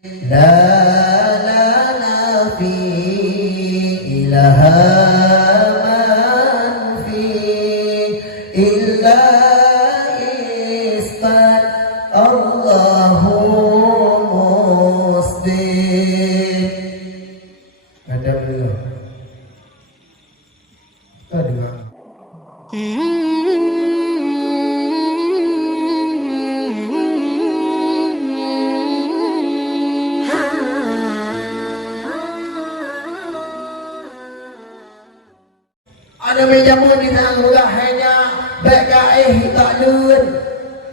لا لنا في إله من في إلا إثبات الله مسبت. Ada belum? Ada nggak? Ada meja pun di tangan murah hanya baik tak lun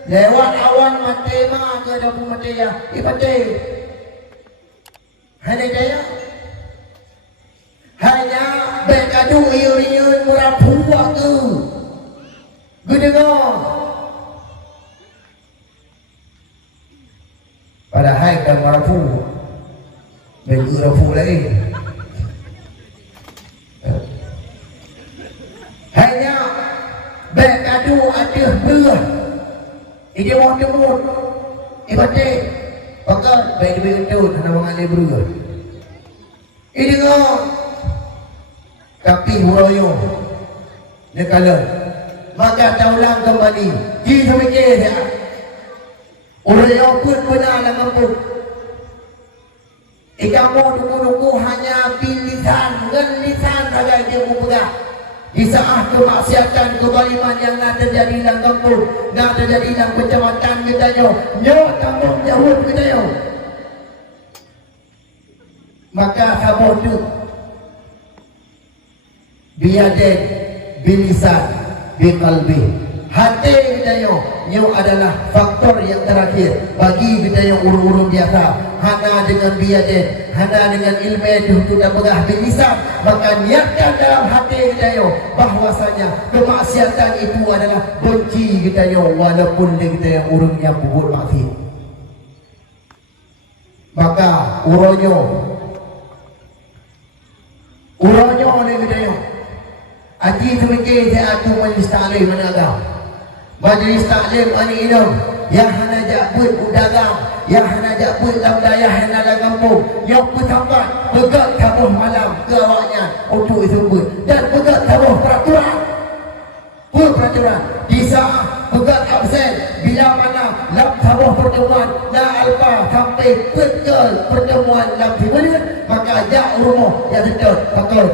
lewat awan mati mah ke dalam mati ya ipati hanya jaya hanya baik adu iu murah puak tu gedengor padahal kan murah puak baik murah puak lagi hanya berkadu ada belah ini orang temut ibadah pakai baik begitu ada orang ada beruah ini kau tapi huroyo nekala maka taulang kembali di semikir dia huroyo pun benar lah mampu ikamu nunggu hanya pilihan dengan lisan saja dia berpegang di saat kemaksiatan kezaliman yang nak terjadi dalam kampung, nak terjadi dalam kecamatan kita yo, kampung jauh kita yo. Maka sabar tu biadin bilisan biqalbi. Hati kita yo adalah faktor yang terakhir bagi kita yang urun-urun biasa. Hana dengan biadin, hana dengan ilmu itu kita pegang bilisan, maka niatkan dalam hati kita yo bahwasanya kemaksiatan itu adalah benci kita yo walaupun kita yang urunnya berbuat maksiat. Maka uronyo ni kita yo. Aji semikir saya atu majlis taklim mana agam. Majlis taklim ani inam yang hana jakbut udagang, yang hana jakbut dalam dayah yang ada kampung, yang bersambat pegat tabuh malam ke awaknya untuk disebut dan pegat tabuh peraturan di saat pegat absen bila mana lam tabuh pertemuan na alfa sampai betul pertemuan lam timulian maka jak rumah yang betul betul.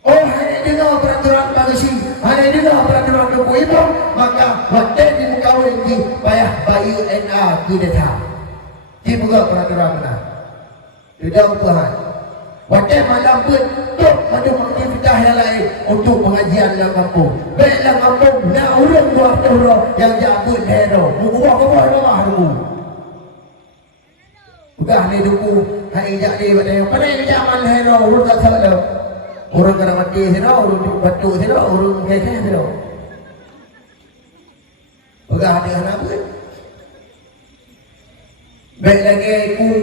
Oh hanya dengar peraturan polisi, hanya dengar peraturan buku ibu, maka waktu di mukawin di payah bayi NA kita di buka peraturan mana tidak Tuhan. Waktu malam pun untuk maju aktivitas yang lain untuk pengajian dalam kampung. Baik dalam kampung nak urut buah turun yang jabut hero, buah ke bawah dulu. Bukan ni dulu, hai jak dia pada yang pandai zaman hero urut tak salah. Orang kena mati sino, orang batu sino, orang kaya sino. Pegah hati anak pun. Baik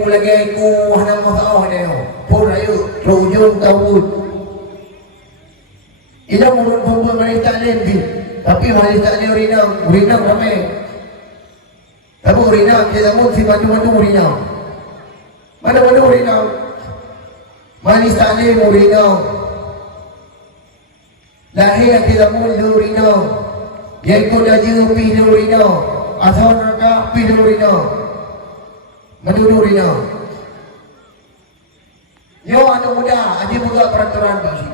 lagi ku hanam masalah dia. Pun ayu, rujung kabut. Ia murun majlis taklim di. Tapi majlis taklim urinam ramai. Tapi urinam kita mau si maju urinam. Mana urinam? Majlis taklim urinam. Lahir tidak mulu rino, yang kau dah jauh pilu rino, asal nak pilu rino, menurut rino. Yo anak muda, aje buka peraturan bagi,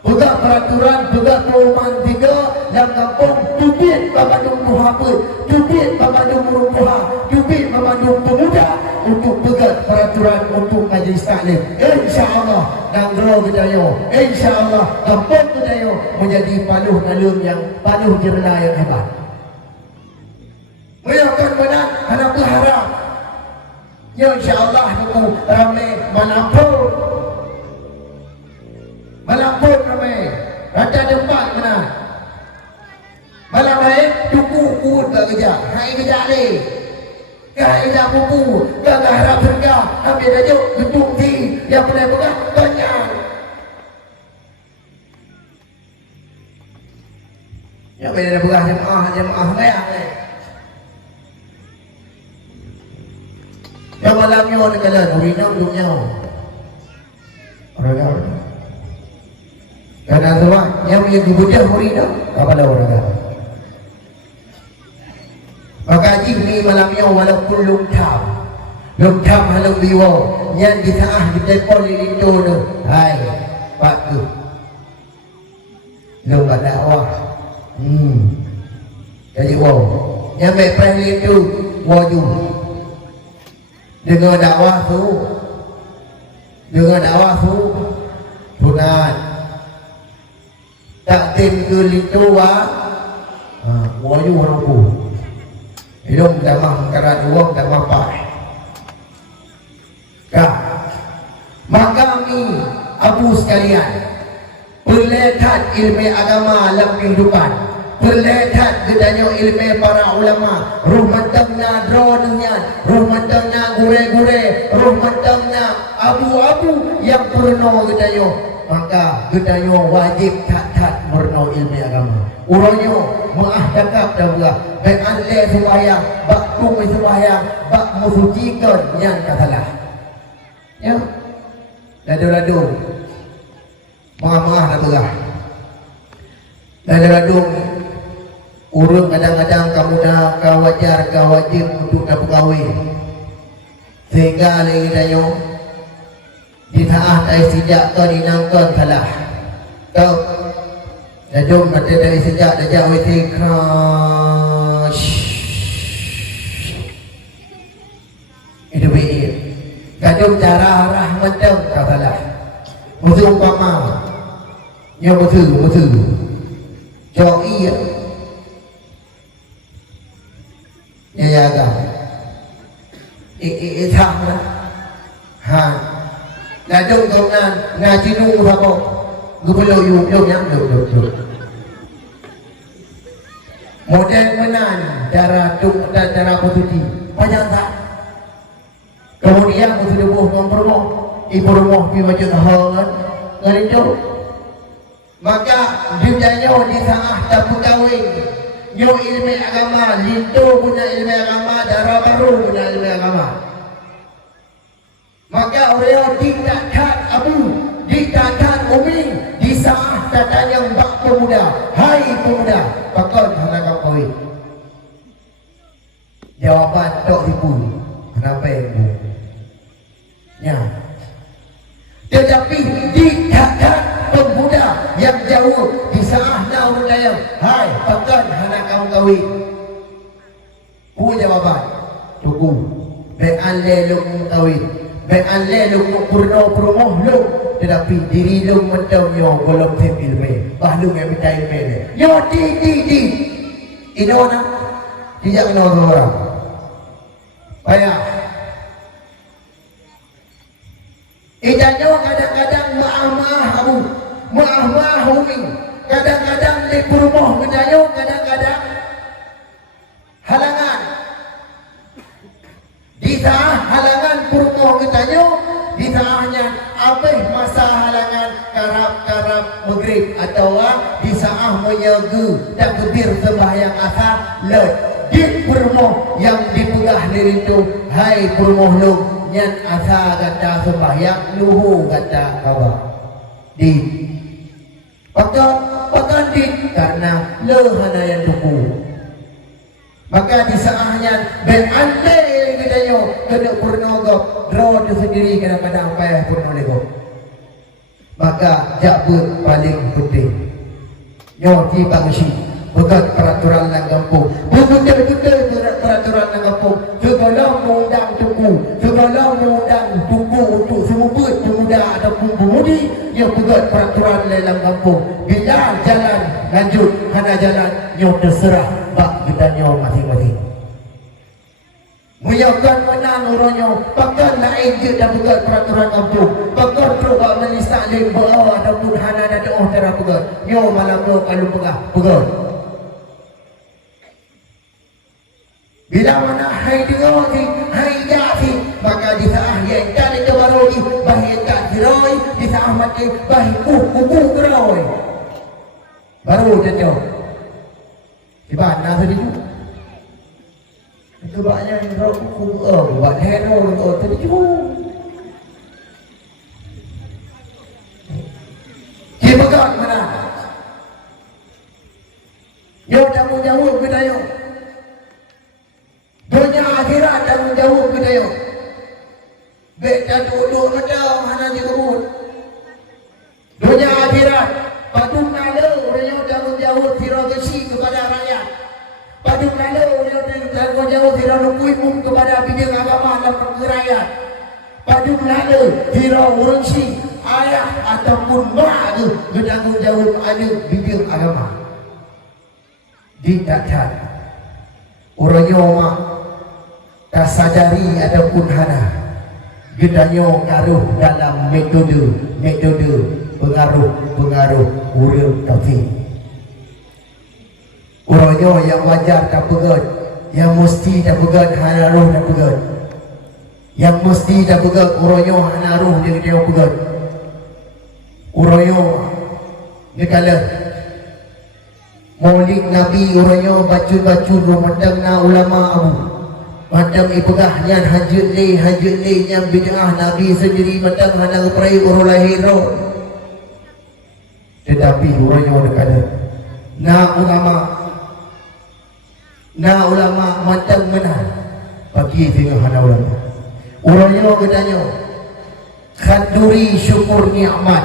buka peraturan, buka perumahan tiga yang kampung, tubit babandung muhabut, tubit babandung merupuha, tubit babandung pemuda untuk buka peraturan untuk majlis taklim. InsyaAllah. Dan roh kita yo, insyaAllah kampung kita yo menjadi paluh nalun yang paluh jerlah yang hebat. Menyokkan benar, anak berharap. Ya insyaAllah aku ramai melampun ramai. Raja tempat benar. Malam lain tuku kuat tak kerja, hai kerja ni. Kau dah buku, kau harap surga, ambil tajuk gedung ti yang boleh pegang banyak. Yang boleh pegang jemaah bayar. malam yo negala urino dunya orang karena semua yang punya kebudian urino kepada orang maka ini malam yo walaupun lungtam halang biwo yang ditaah di telefon itu tu hai pak tu lomba dakwah jadi yang baik pernah itu wajib dengan dakwah tunat tak tim ke itu wajib orang ku hidup damah kerat uang damah pak maka kami abu sekalian perlihat ilmu agama dalam kehidupan perlihat gedanya ilmu para ulama ruh mantangnya dronnya ruh mantangnya gure-gure ruh mantangnya abu-abu yang purno gedanya maka gedanya wajib tak murno ilmu agama uronyo mengahdakap dah baik anda sembahyang bak kumai sembahyang bak musucikan yang katalah ya ladu-ladu mengah-mengah ladu-ladu urung kadang-kadang kamu dah wajar wajib untuk dah berkahwin sehingga lagi dayo ditaah dari sejak kau dinangkan salah kau ladu mati dari sejak dah jauh crash itu biar kadang cara rahmat kau salah musuh umpama yang musuh jauh iya ya agak thang lah kadang kau ngaji nunggu apa gue belum yuk yang model menan cara posisi banyak tak kemudian aku sudah mempermoh ibu rumah pergi macam tahangan ngerincuk maka dia di saat tak berkahwin nyo ilmu agama lintu punya ilmu agama darah baru punya ilmu agama maka orang dikatakan abu dikatakan umi di saat datang yang bak pemuda hai pemuda bakal hendak kau kahwin jawapan tok ibu kenapa ibu ya tetapi dikatakan pemuda yang jauh di saat naun dayang hai bakal hendak kau kahwin bu jawapan tunggu be'ale luk kahwin be'ale luk purno perumoh luk tetapi diri luk mentaunya belum ilmu bahlung yang minta ilmu yo di inona tidak kena orang payah ijanyo kadang-kadang maaf umi kadang-kadang di perumoh menjayo kadang-kadang halangan di saat halangan perumoh menjayo di saatnya apa masa halangan karab maghrib atau di saat menyaga takbir sembahyang asar let di perumoh yang dipegah diri itu hai perumoh lu nyan asa kata sembahyang luhu kata kawa di pakan di karena lehana yang tuku maka di saatnya ben ande kita kena purnogok draw tu sendiri kadang-kadang payah purnolegok maka jabut paling penting nyo di bangsi bekat peraturan lang kampung betul-betul peraturan lang kampung segala mengundang tuku untuk semua pemuda ataupun pemudi yang bekat peraturan dalam kampung bila jalan lanjut hana jalan nyo terserah bak kita nyo masing-masing meyakan menang orangnya pakan lain je dan bekat peraturan kampung pakan perubah menistaklim bawah ataupun hana dan doa terah bekat nyo malam nyo kalau bekat bila mana hai dengar ni hai jati maka di saat yang tak ada baru ni bahi tak diroi di saat mati bahi kuku geroi baru jatuh di mana tadi tu itu banyak hero cũng buat hero untuk terjun. Dia pegang mana? Yo tanggung jawab kita yo. Dunia akhirat tanggung jawab kita yo. Beta duduk macam hana disebut. Dunia akhirat patut nala orang yang tanggung jawab tiragasi kepada rakyat. Patut nala orang yang tanggung jawab tiragasi kepada bidang agama dan rakyat. Patut nala tiragasi ayah ataupun mak tu bertanggung jawab ada bidang agama. Dikatakan orang yang mak tak sadari ataupun hana gedanya ngaruh dalam metode pengaruh urang taufik. Orangnya yang wajar tak pegat, yang mesti tak pegat hana roh tak pegat. Yang mesti tak pegat orangnya hana roh dia pegat. Orangnya dia kala Maulid Nabi orangnya baca-baca macam na ulama abu. Macam ipegahnya hajat le yang bid'ah Nabi sendiri macam hana perai orang lahir. Tetapi orangnya ada kata na ulama macam mana bagi tengah hana ulama. Orangnya katanya khanduri syukur nikmat.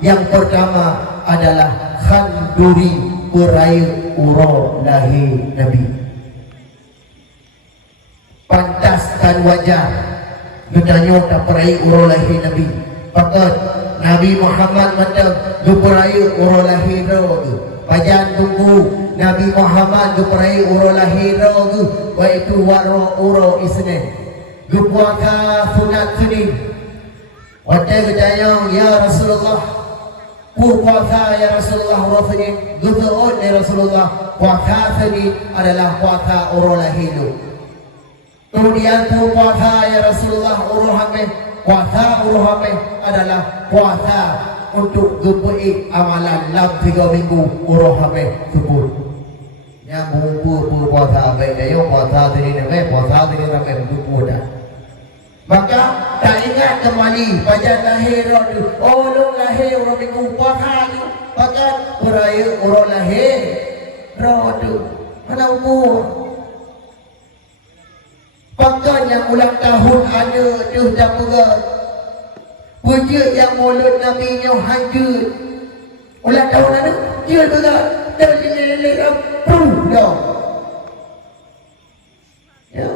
Yang pertama adalah khanduri perai orang lahir Nabi. Pantas dan wajar gedanya tak perai orang lahir Nabi. Pakat Nabi Muhammad macam geperai orang lahir tu. Pajan tunggu Nabi Muhammad geperai orang lahir tu. Iaitu waro orang Isnin. Gepuaka sunat sunin. Waktu gedanya ya Rasulullah. Puasa ya Rasulullah Rasulullah. Geperai ya Rasulullah. Puasa sunin adalah puasa orang lahir tu. Kemudian puasa ya Rasulullah uruhame. Puasa uruhame adalah puasa untuk gepeik amalan dalam 3 minggu uruhame sebut. Yang bumbu puasa baik dia puasa tadi namai puasa tadi namai bumbu dah. Maka tak ingat kembali pajan lahir tu. Oh lu lahir orang minggu puasa tu. Pakat beraya orang lahir roh tu. Mana umur? Pakan yang ulang tahun ada tu dah pegang. Wujud yang mulut Nabi nya hancur. Ulang tahun ada dia pegang. Terlelek apa dah. Ya.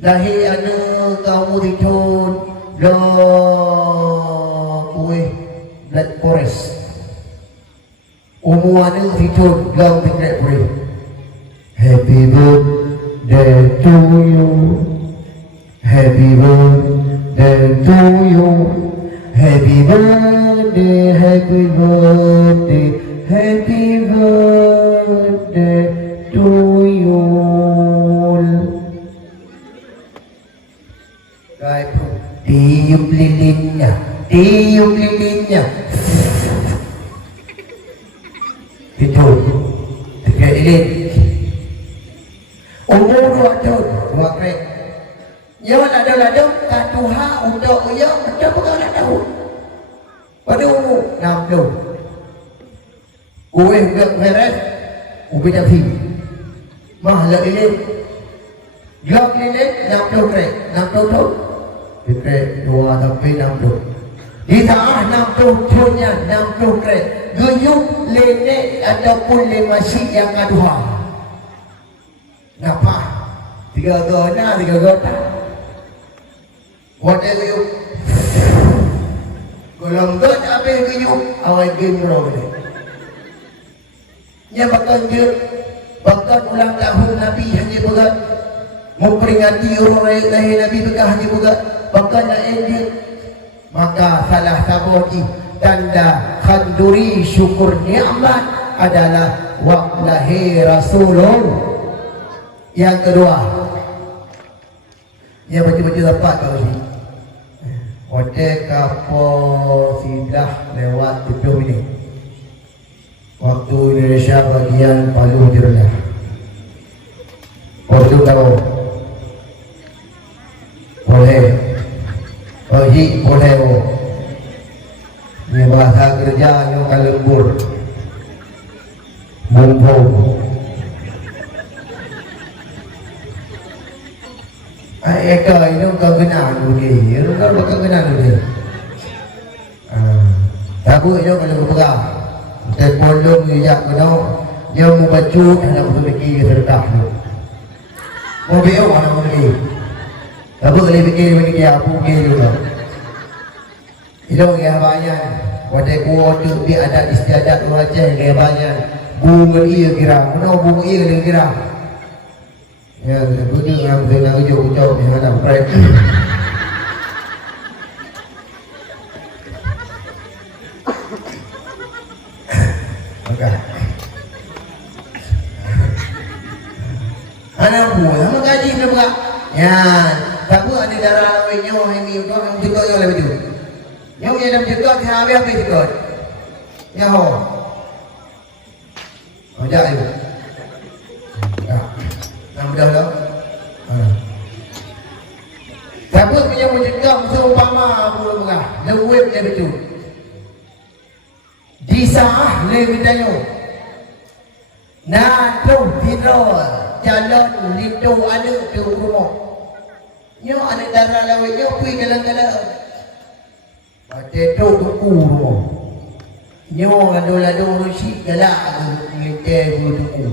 Lahir anak kamu ditun dah kuih Black Forest. Umur anak ditun dah Black Forest. Happy birthday to you, happy birthday to you, happy birthday, happy birthday, happy birthday to you. Guys, tiup lilinnya, itu, tiga lilin. Umur 2 tahun, 2 krek. Ya ada satu hak untuk ya macam berapa tahun. Pada umur 6 tahun. Kuih gak beres, ubi tapi. Mahal ini. Gak ini 6 tahun krek, 6 tahun. Krek 2 sampai 6 tahun. Di tengah 6 tahunnya 6 krek. Guyup lenek ataupun lemasi yang aduhah. Napa? 3 gona, 3 gota. Whatever you. Golong got apa yang awal game roll. Nya bakal ulang tahun Nabi hanya berat. Memperingati orang lahir Nabi bekah hanya berat. Bakal nak ending. Maka salah satu tanda khanduri syukur nikmat adalah waktu lahir Rasulullah. Yang kedua, yang baca-baca dapat kalau ni. Hotel kapal sidah lewat 7 minit. Waktu Indonesia bagian Palu Jerulah. Waktu tahu boleh. Haji boleh. Ini bahasa kerja yang lembur. Mumpung. Eka ini kau kenal dulu. Kau bakal kenal dulu. Aku itu kalau berperang, telefon lu dia kena dia mau baca anak memiliki serta tu. Mau beli anak memiliki. Tapi kalau fikir apa juga. Itu yang banyak. Pada kuota dia ada istiadat wajah yang banyak. Bunga ia kira, mana bunga ia kira. Ya, bunyi yang dengan ujuk-ujuk yang ada prep. Anak buah mengaji dia buka. Ya, tapi ada darah lainnya yang ini itu yang juga yang lebih tu. Yang dalam juga kami apa juga. Ya ho. Ajak ibu. Ya. Nama dah dah. Tapi punya menjaga seumpama buah buka. Lewat lebih tu. Di sah lebih tayo. Nah, tu tidur. Jalan itu ada di rumah. Nyo ada darah lawan nyo pergi kalang-kalang. Pada tu buku rumah. Nyo ada rusik galak ngite buku.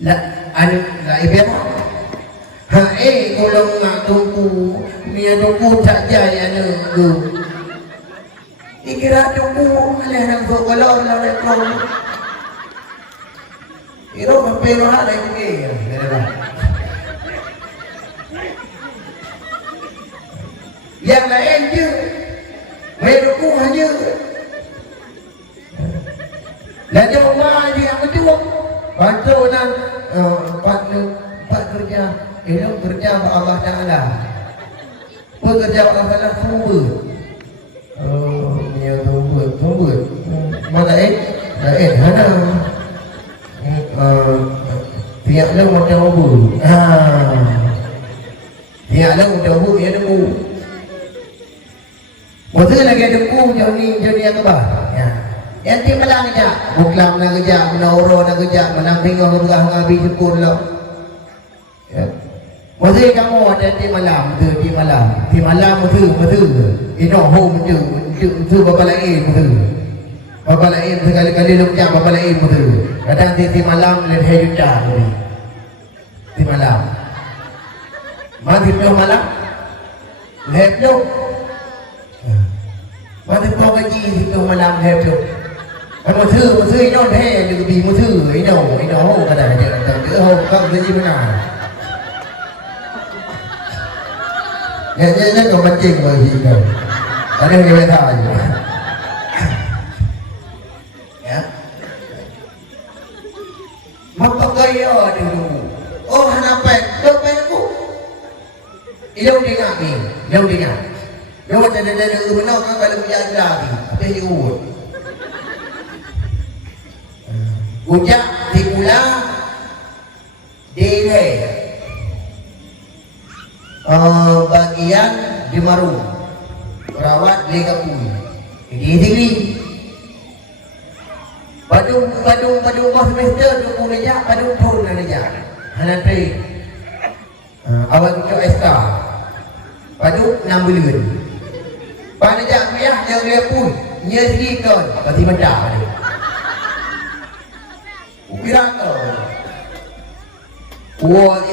La ibarat. Kalau nak tunggu, ni tunggu tak jaya nunggu. Dikira tunggu malah nak kalau kau. Iro mempelo nak lagi ke? Yang lain je, mereka hanya. Lalu orang yang betul, bantu nak pak kerja, kerja Allah Taala, pekerja Allah Taala semua. Dia tunggu, mana lain, mana? Tiap lang macam apa? Tiap lang macam apa? Dia nemu. Masa lagi ada nemu jadi apa bah? Ya. Yang ti malam ni jak, buklam nak kerja, menauro nak kerja, menamping orang berah ngabi syukur lah. Ya. Masa kamu ada ti malam, ti malam masa. Ino home tu bapa lain masa. Bapa lain sekali-kali lupa bapa lain masa. Kadang di malam lebih juta di malam. Mati pun malam lebih. Mati pun gaji itu malam lebih. Kalau masa ini lebih lebih masa ini kadang dia kau gaji mana? Ya kau mancing lagi kau. Ada yang kita tahu. Mapagaya dulu. Oh, hanapan. Dapat aku. Ilaw dengar ni. Ilaw dengar. Ilaw ada benar kan kalau berjalan lagi. Apa yang urut? Ujak di pula di bagian di maru. Perawat legapun. Ini Badung bos semester tu lejak, badung pun lejak. Nanti awak tu SK. Badung 6 bulan. Pak lejak payah dia pun nya segi kon, pasti benda dia. Ukira kau.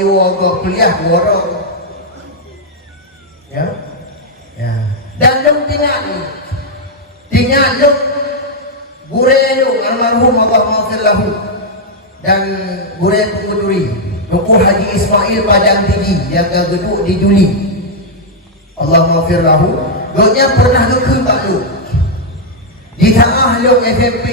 Iwo kau kuliah borok. Ya. Dan dong tinggal dong Gurelu almarhum Allah maafillahu dan Gurelu Penguduri Tuku Haji Ismail Padang Tinggi yang geduk di Juli Allah maafillahu Goknya pernah ke Pak Lu di tengah Long SMP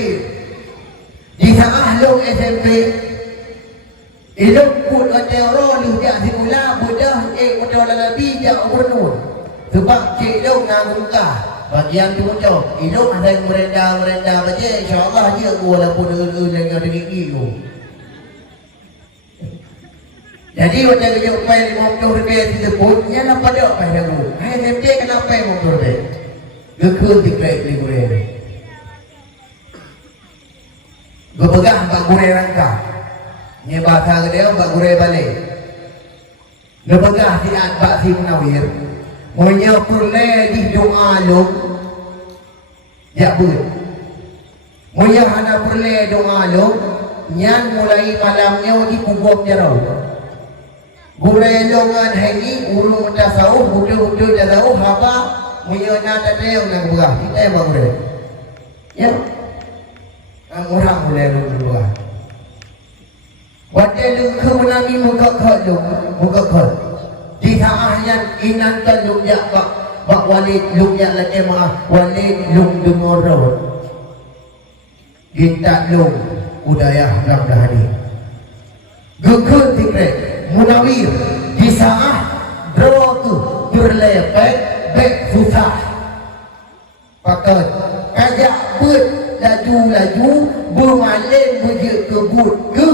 Ilok pun teori ni dia simula budah modal lebih dia urut sebab cik Long nak buka bagian tu macam Ilok ada yang merendah baca insyaAllah dia walaupun dengan gigi tu Jadi macam kerja upaya RM50 tersebut, yang apa dia upaya lagu? Hai nanti kenapa RM50? Gekul tikrek RM5. Gue pegang Pak Gure rangka. Ini bahasa dia Pak Gure balik. Gue pegang si Pak Si Munawir. Menyapurle di doa lum. Ya bud. Menyahana purle doa lum. Nyan mulai malamnya di kubur jarau. Gure longan hengi urung tasawuf budu-budu tasawuf apa menyana tadeu nang buah kita yang gure. Ya. Ang orang boleh dulu. Wadai lu kemenangi muka kau, muka kau. Di saahnya inan kan lu ya bak walid lu ya lagi mah walid lu dengoro. Kita lu udaya nak dahani. Gukun tikre munawir di saah draw tu berlepek bek susah. Pakai kajak buat laju-laju bermalin berjek ke but ke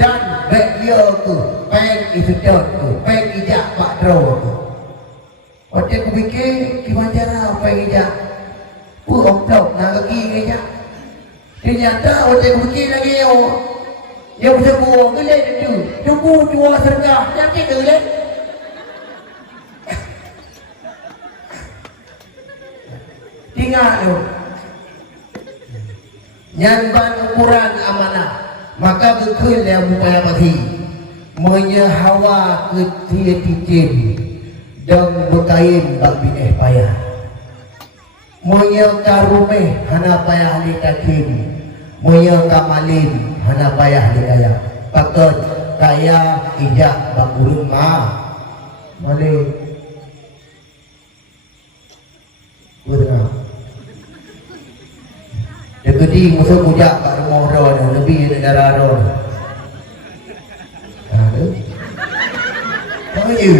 dan baik dia ke peng istidot ke peng ijak pak draw ke waktu aku fikir gimana cara peng ijak omplok nak lagi ijak ternyata waktu aku fikir lagi yang bisa buang ke lain tu tunggu jual sergah sakit ke lain tinggal tu Nyanban ukuran amanah maka betul yang upaya mati menyahawa ketiadicin dan berkain bak bineh payah menyakarumeh hana payah likakin menyakamalin hana payah likaya patut kaya ijak bak urun malih berdengar Jadi musuh kujak kat rumah orang lebih negara orang. Ada. Apa je?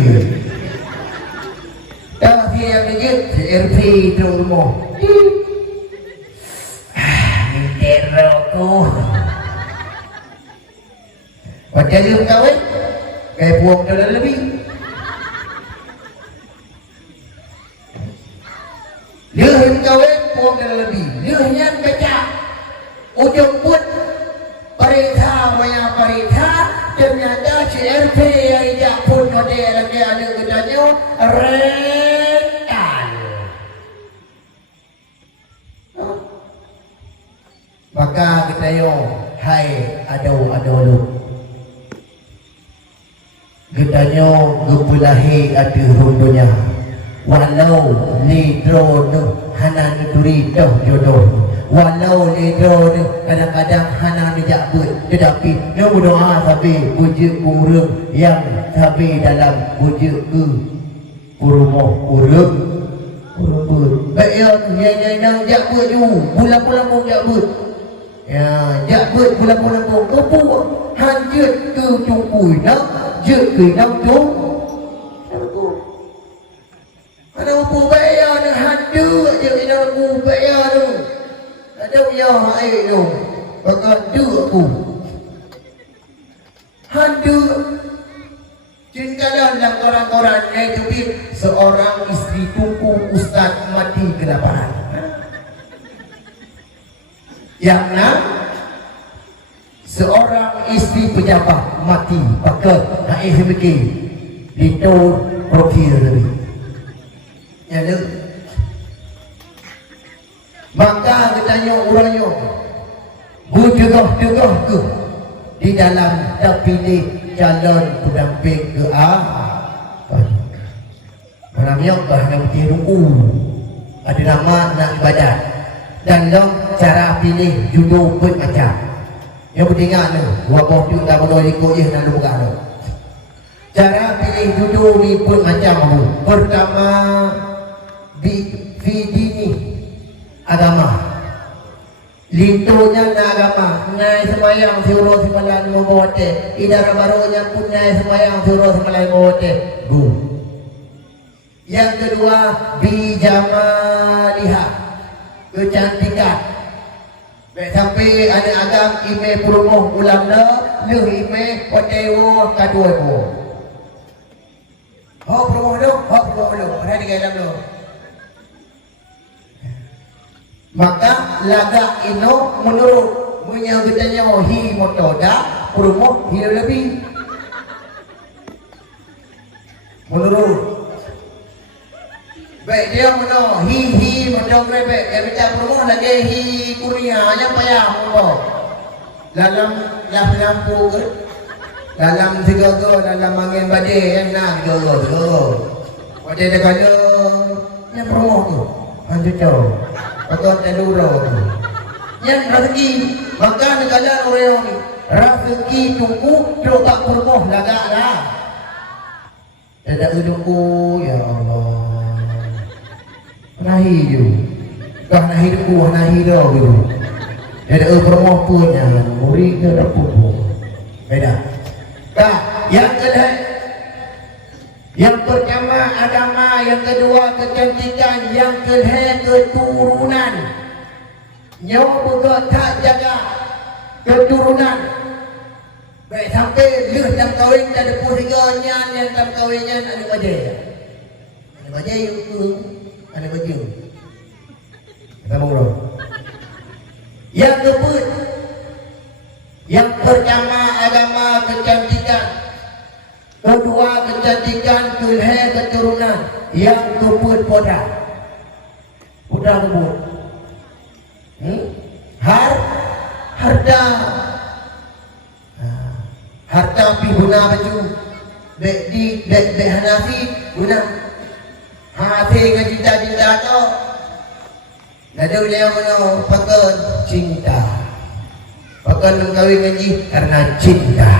Tak yang ni CRP tu rumah. Nintero tu. Macam dia kahwin, kayak buang tu lebih. Dia yang kahwin buang tu lebih. Dia yang kecak. Ujung pun perintah maya perintah ternyata CRP yang ijak pun model lagi ada gedanya rentan. Maka kita yo hai ado lu. Gedanya gebulahi ada hundunya. Walau lidro nu hana nuturi toh jodoh. Walau lidro ni kadang-kadang hana dijak buat tetapi dia berdoa sampai wujud kurung yang sampai dalam wujud ke kurumah kurung baik ya yang jak buat tu bulan-bulan pun jak buat ya jak buat bulan-bulan pun kepu hanjut ke cungkui nak jut ke nak cung ada apa bayar nak handu aja ini aku bayar tu ada punya air tu bakal handu aku handu cintalah dalam koran-koran itu seorang isteri tunggu ustaz mati kelaparan yang seorang isteri pejabat mati pakai naik sebegin itu profil lebih ya tu maka katanya orangnya gugah ke di dalam terpilih calon pendamping ke malamnya bahana putih ruku ada nama nak ibadat dan long cara pilih judul pun macam yang berdengar ni wabah tu tak boleh ikut je nak buka tu cara pilih judul ni pun macam tu pertama vidini agama lintunya na agama nai sembahyang suruh sembahyang mobote idara barunya pun nai sembahyang suruh sembahyang mobote bu yang kedua bijamaliha kecantikan baik sampai ada agam ime promo ulang le ime hotel kadua Hok promoh dulu, hok promoh dulu. Perhati ke dalam dulu. Maka laga ino menurut menyebutnya hi motoda promoh hidup lebih. Menurut baik dia meno hi motor grebe ya kita promoh lagi hi kurianya payah mo. Dalam lampu dalam tiga-tiga dalam angin badai yang nak tiga-tiga. Pada dia kata yang promoh tu lanjut jauh atau tadura tu yang rezeki maka negara orang ni rezeki tunggu terus tak promoh lagak lah. Tidak tunggu ya Allah nahi je dah nahi tunggu nahi dah gitu. Tidak promoh punya murid ke dapur beda. Nah, yang kedua, yang pertama agama, yang kedua kecantikan, yang ketiga keturunan. Nyawa juga tak jaga keturunan. Baik sampai leh dalam kahwin tak ada puriganya, yang dalam kahwinnya ada baja. Ada baja yang ada baju. Kita mula. Yang kedua, yang pertama agama kecantikan, kedua kecantikan, ketiga keturunan, yang keempat poda kebut, harta, harta pi guna baju, bek Hanafi guna, hati dengan cinta tu, ada yang mana pakai cinta. Bahkan mengkawin ngaji karena cinta.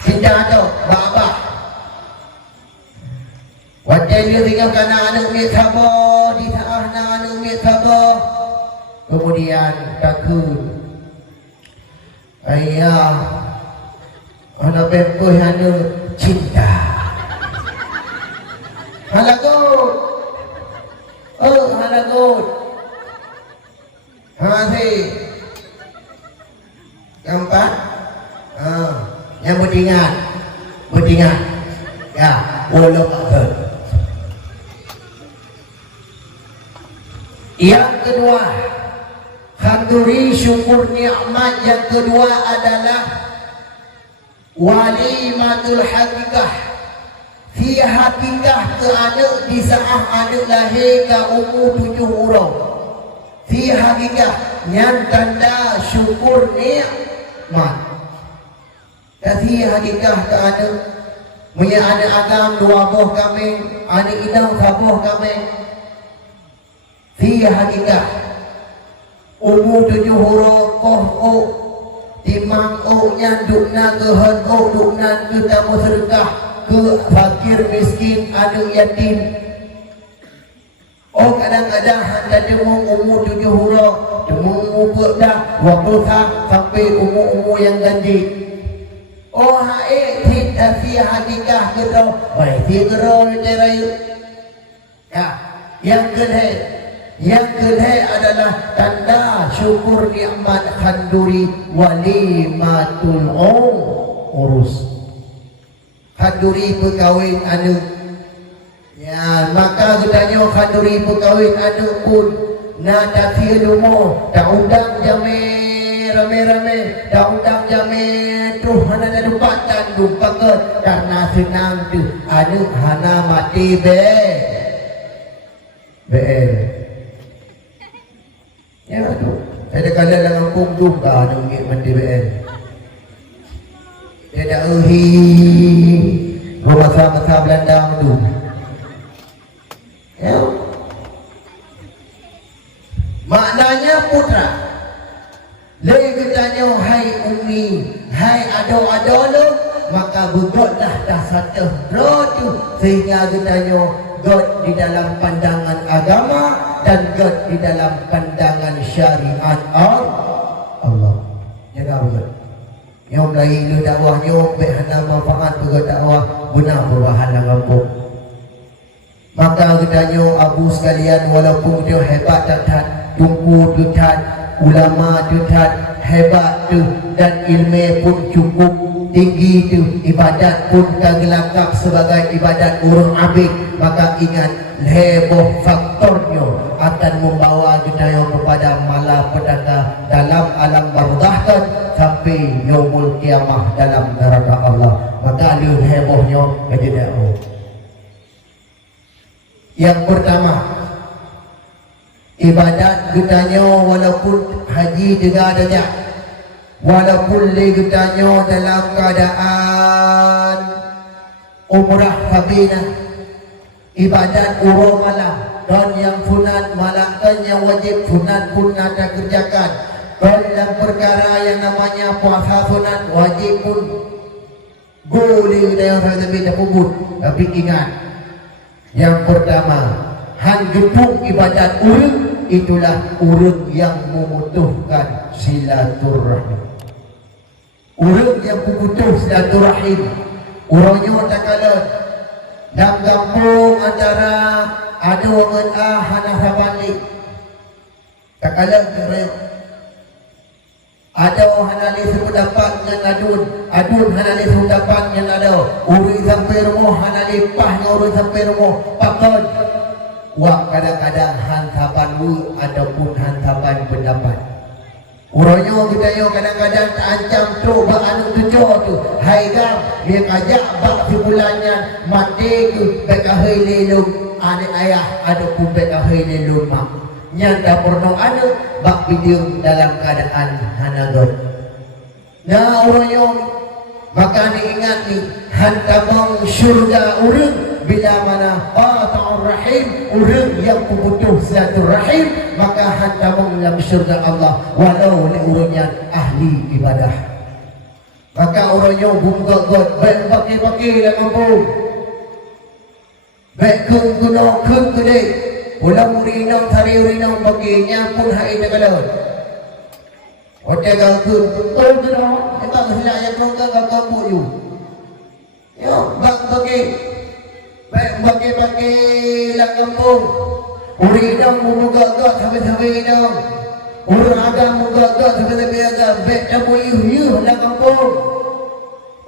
Cinta tu bapa. Wajah dia tinggalkan anak milik sabar, di tengah anak milik sabar. Kemudian takut. Ayah, anak bempoh hanya cinta. Halagut. Oh halagut. Hati. Yang empat, yang berdingat, ya, walau tak. Yang kedua, khanduri syukur nikmat. Yang kedua adalah walimatul hakikah. Fi hakikah ke anak di saat anak lahir ke umur 7 orang. Fi hakikah yang tanda syukur nikmat. Tapi hakikah ke anak punya anak agam dua boh kami, anak inang saboh kami. Fi hakikah umur 7 huruf koh timang nyanduk na kehan duk nan ke tamu sedekah ke fakir miskin anak yatim. Kadang-kadang anda demung umur 7 huruf, demung umur dah 20 sampai umur yang ganti. Tidak fi hakikah kedua, fi kedua dirayu. Ya, yang kedua adalah tanda syukur nikmat khanduri walimatul urus. Khanduri perkahwin anak. Ya, maka katanya khanduri perkahwin anak pun nak tafi lumo, tak undang jame rame-rame, tak undang jame tuh hana ada dupatan dupakan karena senang tu anak hana mati be. Ya tu, ada kala dalam punggung ka nunggi mati be. Dia dah masa-masa Belanda tu. Ya. Maknanya putra. Lagi katanya hai umi, hai ado-ado lu, maka bergotlah dah satu rotu sehingga katanya God di dalam pandangan agama dan God di dalam pandangan syariat Allah. Jaga betul. Yang lain lu dakwahnya behana manfaat juga dakwah guna berbahan lampung. Maka katanya abu sekalian walaupun dia hebat tak tunggu tutat ulama tutat hebat tu dan ilmu pun cukup tinggi itu ibadat pun kagelakap sebagai ibadat urung abid, maka ingat heboh faktornya akan membawa kita kepada malapetaka dalam alam barzakh sampai yaumul kiamah dalam neraka Allah. Maka lu hebohnya kejadian. Yang pertama, ibadat kitanya walaupun haji dengan adanya, walaupun kitanya dalam keadaan umrah kabina, ibadat urung malam dan yang sunat malangkan yang wajib sunat pun ada kerjakan. Dan dalam perkara yang namanya puasa sunat wajib pun boleh kita yang saya pun. Tapi ingat, yang pertama, han gedung ibadat urung itulah urung yang memutuskan silaturahim. Urung yang memutus silaturahim, urangnya tak kalah dalam kampung antara ada orang hana sabalik tak kalah kerana ada orang hana sebut dapat dengan adun hana sebut dapat dengan ada urut sampai rumah hana lipahnya urut sampai rumah pakon wak kadang-kadang hantapan lu ataupun hantapan pendapat. Urangnya kita yo kadang-kadang terancam tu bak anu tujuh tu hai gam dia kajak bak sebulannya mati ke bekahai lelung adik ayah ada pun bekahai lelung mak nyanda pernah ada bak video dalam keadaan hanagot. Nah urangnya maka ni ingat ni hantabang syurga urang bila mana ta'ur rahim urang yang butuh silaturahim maka hantamung dalam syurga Allah walau ni urangnya ahli ibadah. Maka urangnya bunga god baik pakai dalam kampung baik guna gede ulang urinang sari urinang baginya pun hai negala hotel ganggu betul guna kita hilang yang kerongga kampung you yo bagi lah kampung urinang muga-gak sampai-sampai inang urang agam muga-gak sampai-sampai agam baik dah muyuh-yuh lah kampung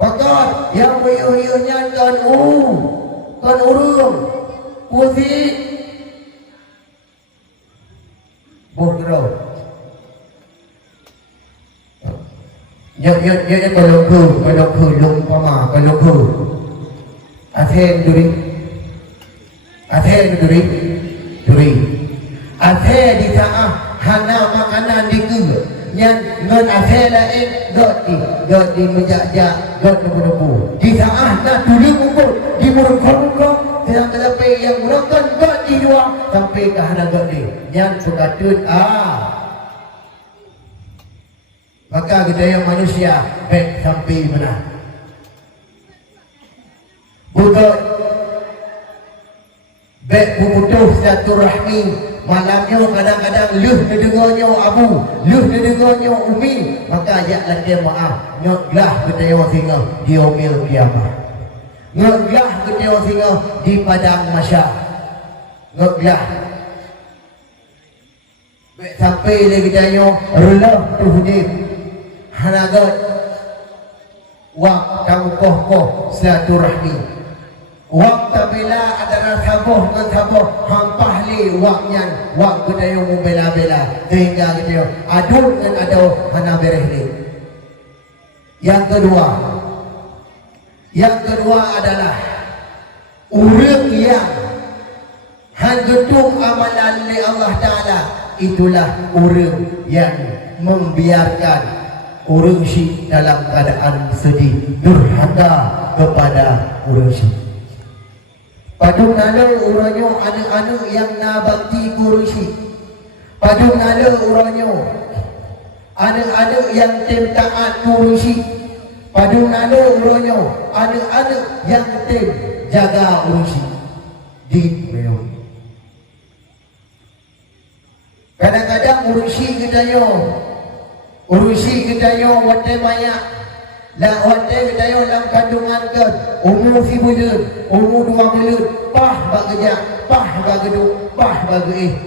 pakat yang muyuh-yuhnya kan urung pusing bergerak ya kalau lung pama kalau Athen duri Athen di tengah hana makanan di ke yang non Athen lain dot di menjak-jak dot nebu-nebu di tengah nak tulis umput di mulut-mulut sedang tetapi yang mulakan dot di dua sampai ke hana dot ni yang berkatun maka budaya manusia baik sampai mana bukan baik memutus silaturahmi malamnya kadang-kadang luh dengarnya abu luh dengarnya umi maka ayatlah dia maaf nyoklah budaya singa di yaumil kiamah nyoklah budaya singa di padang mahsyar nyoklah baik sampai lagi daya relah tuhudib hanagat wak kamu koh silaturahmi waktu bila adalah sabuh dengan sabuh hampah li waknya wak budaya membela-bela sehingga gitu adun dengan adau hana bereh li. Yang kedua adalah urang yang hanjutung amalan li Allah Ta'ala itulah urang yang membiarkan urang syik dalam keadaan sedih durhaka kepada urang syik. Padung nala urangnya anak-anak yang nabakti kurusi. Padung nala urangnya anak-anak yang tim taat kurusi. Padung nala urangnya anak-anak yang tim jaga urusi. Di meyo. Kadang-kadang urusi kita yo wate banyak. Lah hotel kita yo dalam kandungan ke umur 1 bulan, umur 2 bulan, pah bagja, pah bagdu, pah bagi.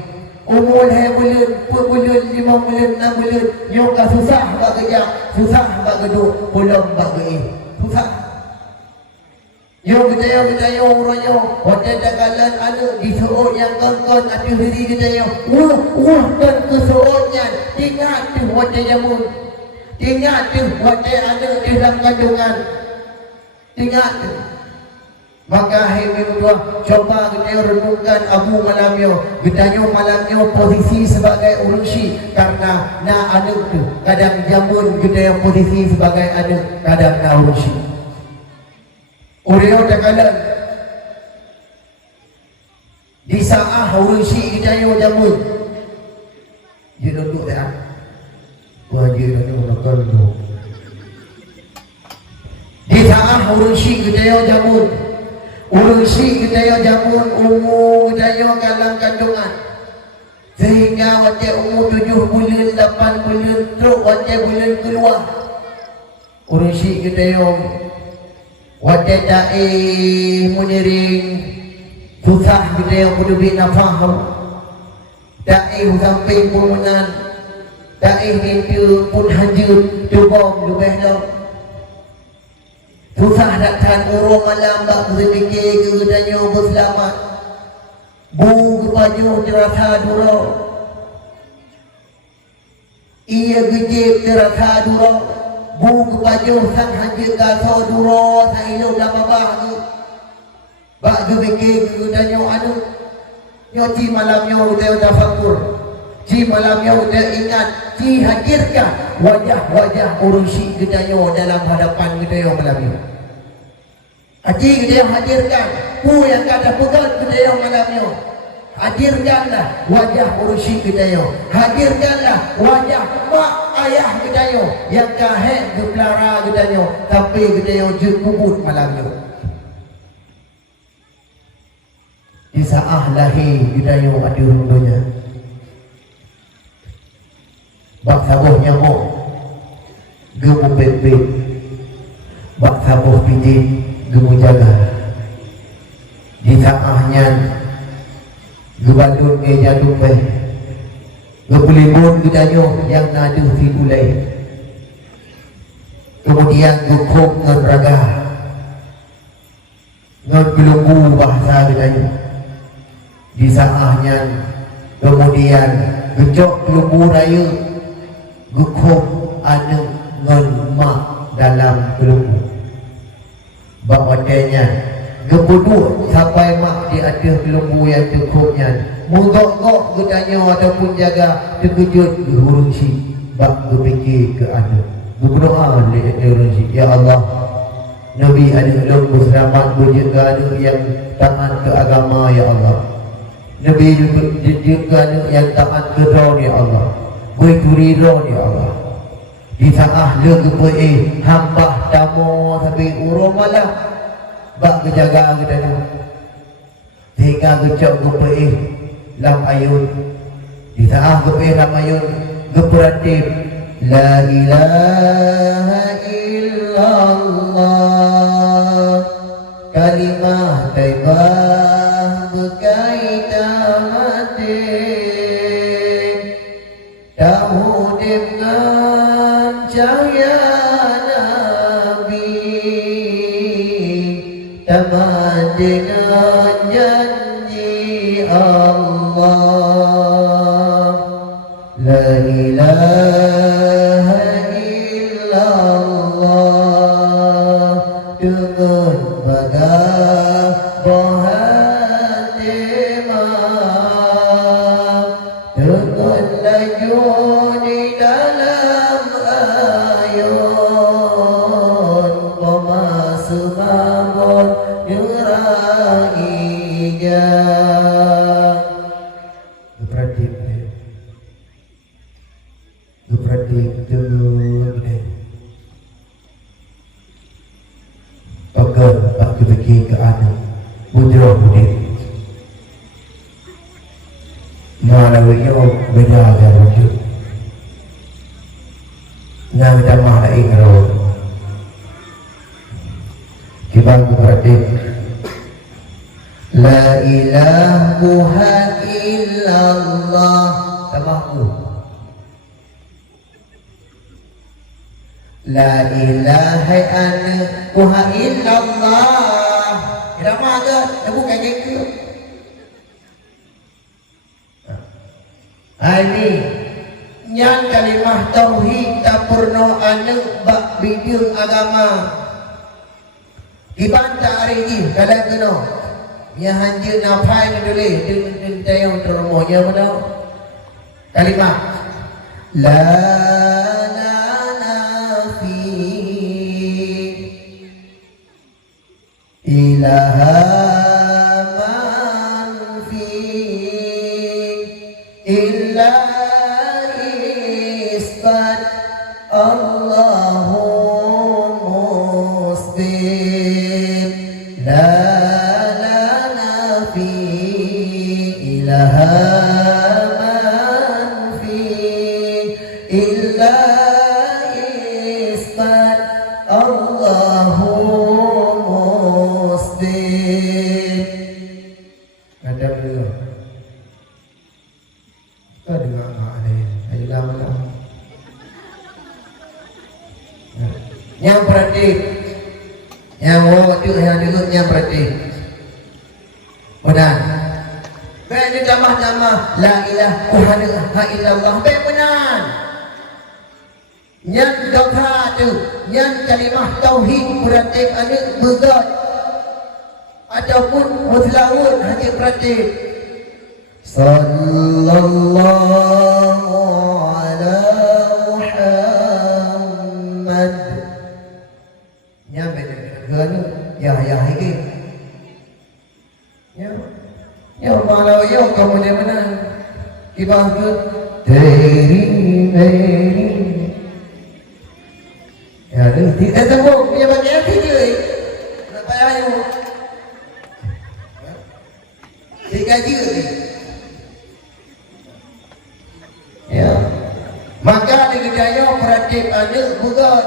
Umur 2 bulan, 4 bulan, 5 bulan, 6 bulan, yo ka susah bagja, susah bagdu, pulang bagi. susah. Yo kita yo uroyo, hotel dagalan ada di seot yang kongkon hati diri kita yo. Dan keseotnya ingat tu hotel jamun. Ingat tu hotel ada di dalam kandungan. Ingat tu. Maka hai berdua coba kita renungkan abu malamnya. Kita yo malamnya posisi sebagai urusi karena na ada tu. Kadang jamun kita yang posisi sebagai ada, kadang na urusi. Ureo takalan di saat urusi kita yo jamun. Dia duduk tak? Wah dia duduk nakal tu. Di saat urusi kita yo jamun. Urusi kita yo jamun umur kita yo dalam kandungan. Sehingga waktu umur 7 bulan, 8 bulan terus waktu bulan keluar. Urusi kita yo waktu muniring susah kita yang berdua nafaham. Sampai pulunan itu pun hancur tubom lebih dah. Susah datang urung malam bak berfikir keudanya berselamat. Bu baju terasa duro. Ia gejib terasa duro. Bu baju sang hancur gaso duro sang hidup dah babah tu. Bak berfikir keudanya anu. Nyoci malamnya udah tafakur. Ci malamnya udah ingat. Ci hadirkan wajah-wajah urusi gedanya dalam hadapan gedanya malamnya. Ci gedanya hadirkan. Ku yang kata pegang gedanya malamnya. Hadirkanlah wajah urusi gedanya. Hadirkanlah wajah mak ayah gedanya. Yang kahek gepelara gedanya. Tapi gedanya kubut malamnya. Di saat lahir gedanya ada rundunya. Bak sabuh nyamuk gemu pepet. Bak sabuh pijit gemu jaga. Di saatnya gebandun ke jatuh pe. Gebulibun gedanya yang nadu si ulai. Kemudian gukuk ngan raga. Ngan gelunggu bahasa gedanya. Di saatnya kemudian gecok gelunggu raya. Gukuk anu ngelmak dalam gelunggu. Bawatnya gebuduk sampai mak di atas gelunggu yang cukupnya. Mugok-gok gedanya ataupun jaga terkejut gehurusi. Bak berfikir ke anu. Berdoa gehurusi. Ya Allah, Nabi ada gelunggu selamat berjaga anu yang taat ke agama ya Allah. Nabi juga anu yang taat ke roh ya Allah. Berturi roh ya Allah. Di saat lega hamba tamu sampai urung malam. Bak kejaga kita tu. Sehingga gecok gepeih lam ayun. Di saat gepeih lam ayun geperatib la ilaha illallah. Kalimah taibah berkaitan mati. Tahu dengan cahaya Nabi, tamat dengan janji Allah. La ilaha illallah. Dengan bagah Malawiyyo beda dan wujud. Yang damah ingro. Kita berarti la ilaha illallah. Tamahku. La ilaha illallah. Irama ke? Bukan gitu. Ini yang kalimah tauhid tak purno ane bak bidung agama. Ibanta hari ini kadang kena. Ya hanjir napai ni dulu. Din tayang termonya mana? Kalimah la ilaha man fi illa isbat Allahu musbit la nafi ilaha man fi illa isbat Allahu ada dulu. Kau dengar tak ni? Ayo lama. Yang praktik, yang waktu yang dulu yang praktik. Benar. Baik jamah-jamah la ilaha illallah. Baik benar. Yang doa tu, yang kalimah tauhid praktik ada begat. Ataupun mutlawun hanya praktik sallallahu ala Muhammad nyampe dengan ya ini ya malau ya kamu ni mana kibah tu teri ya tu tidak tahu dia bagi apa dia nak payah you digaji ya maka digedaya praktik ada bukan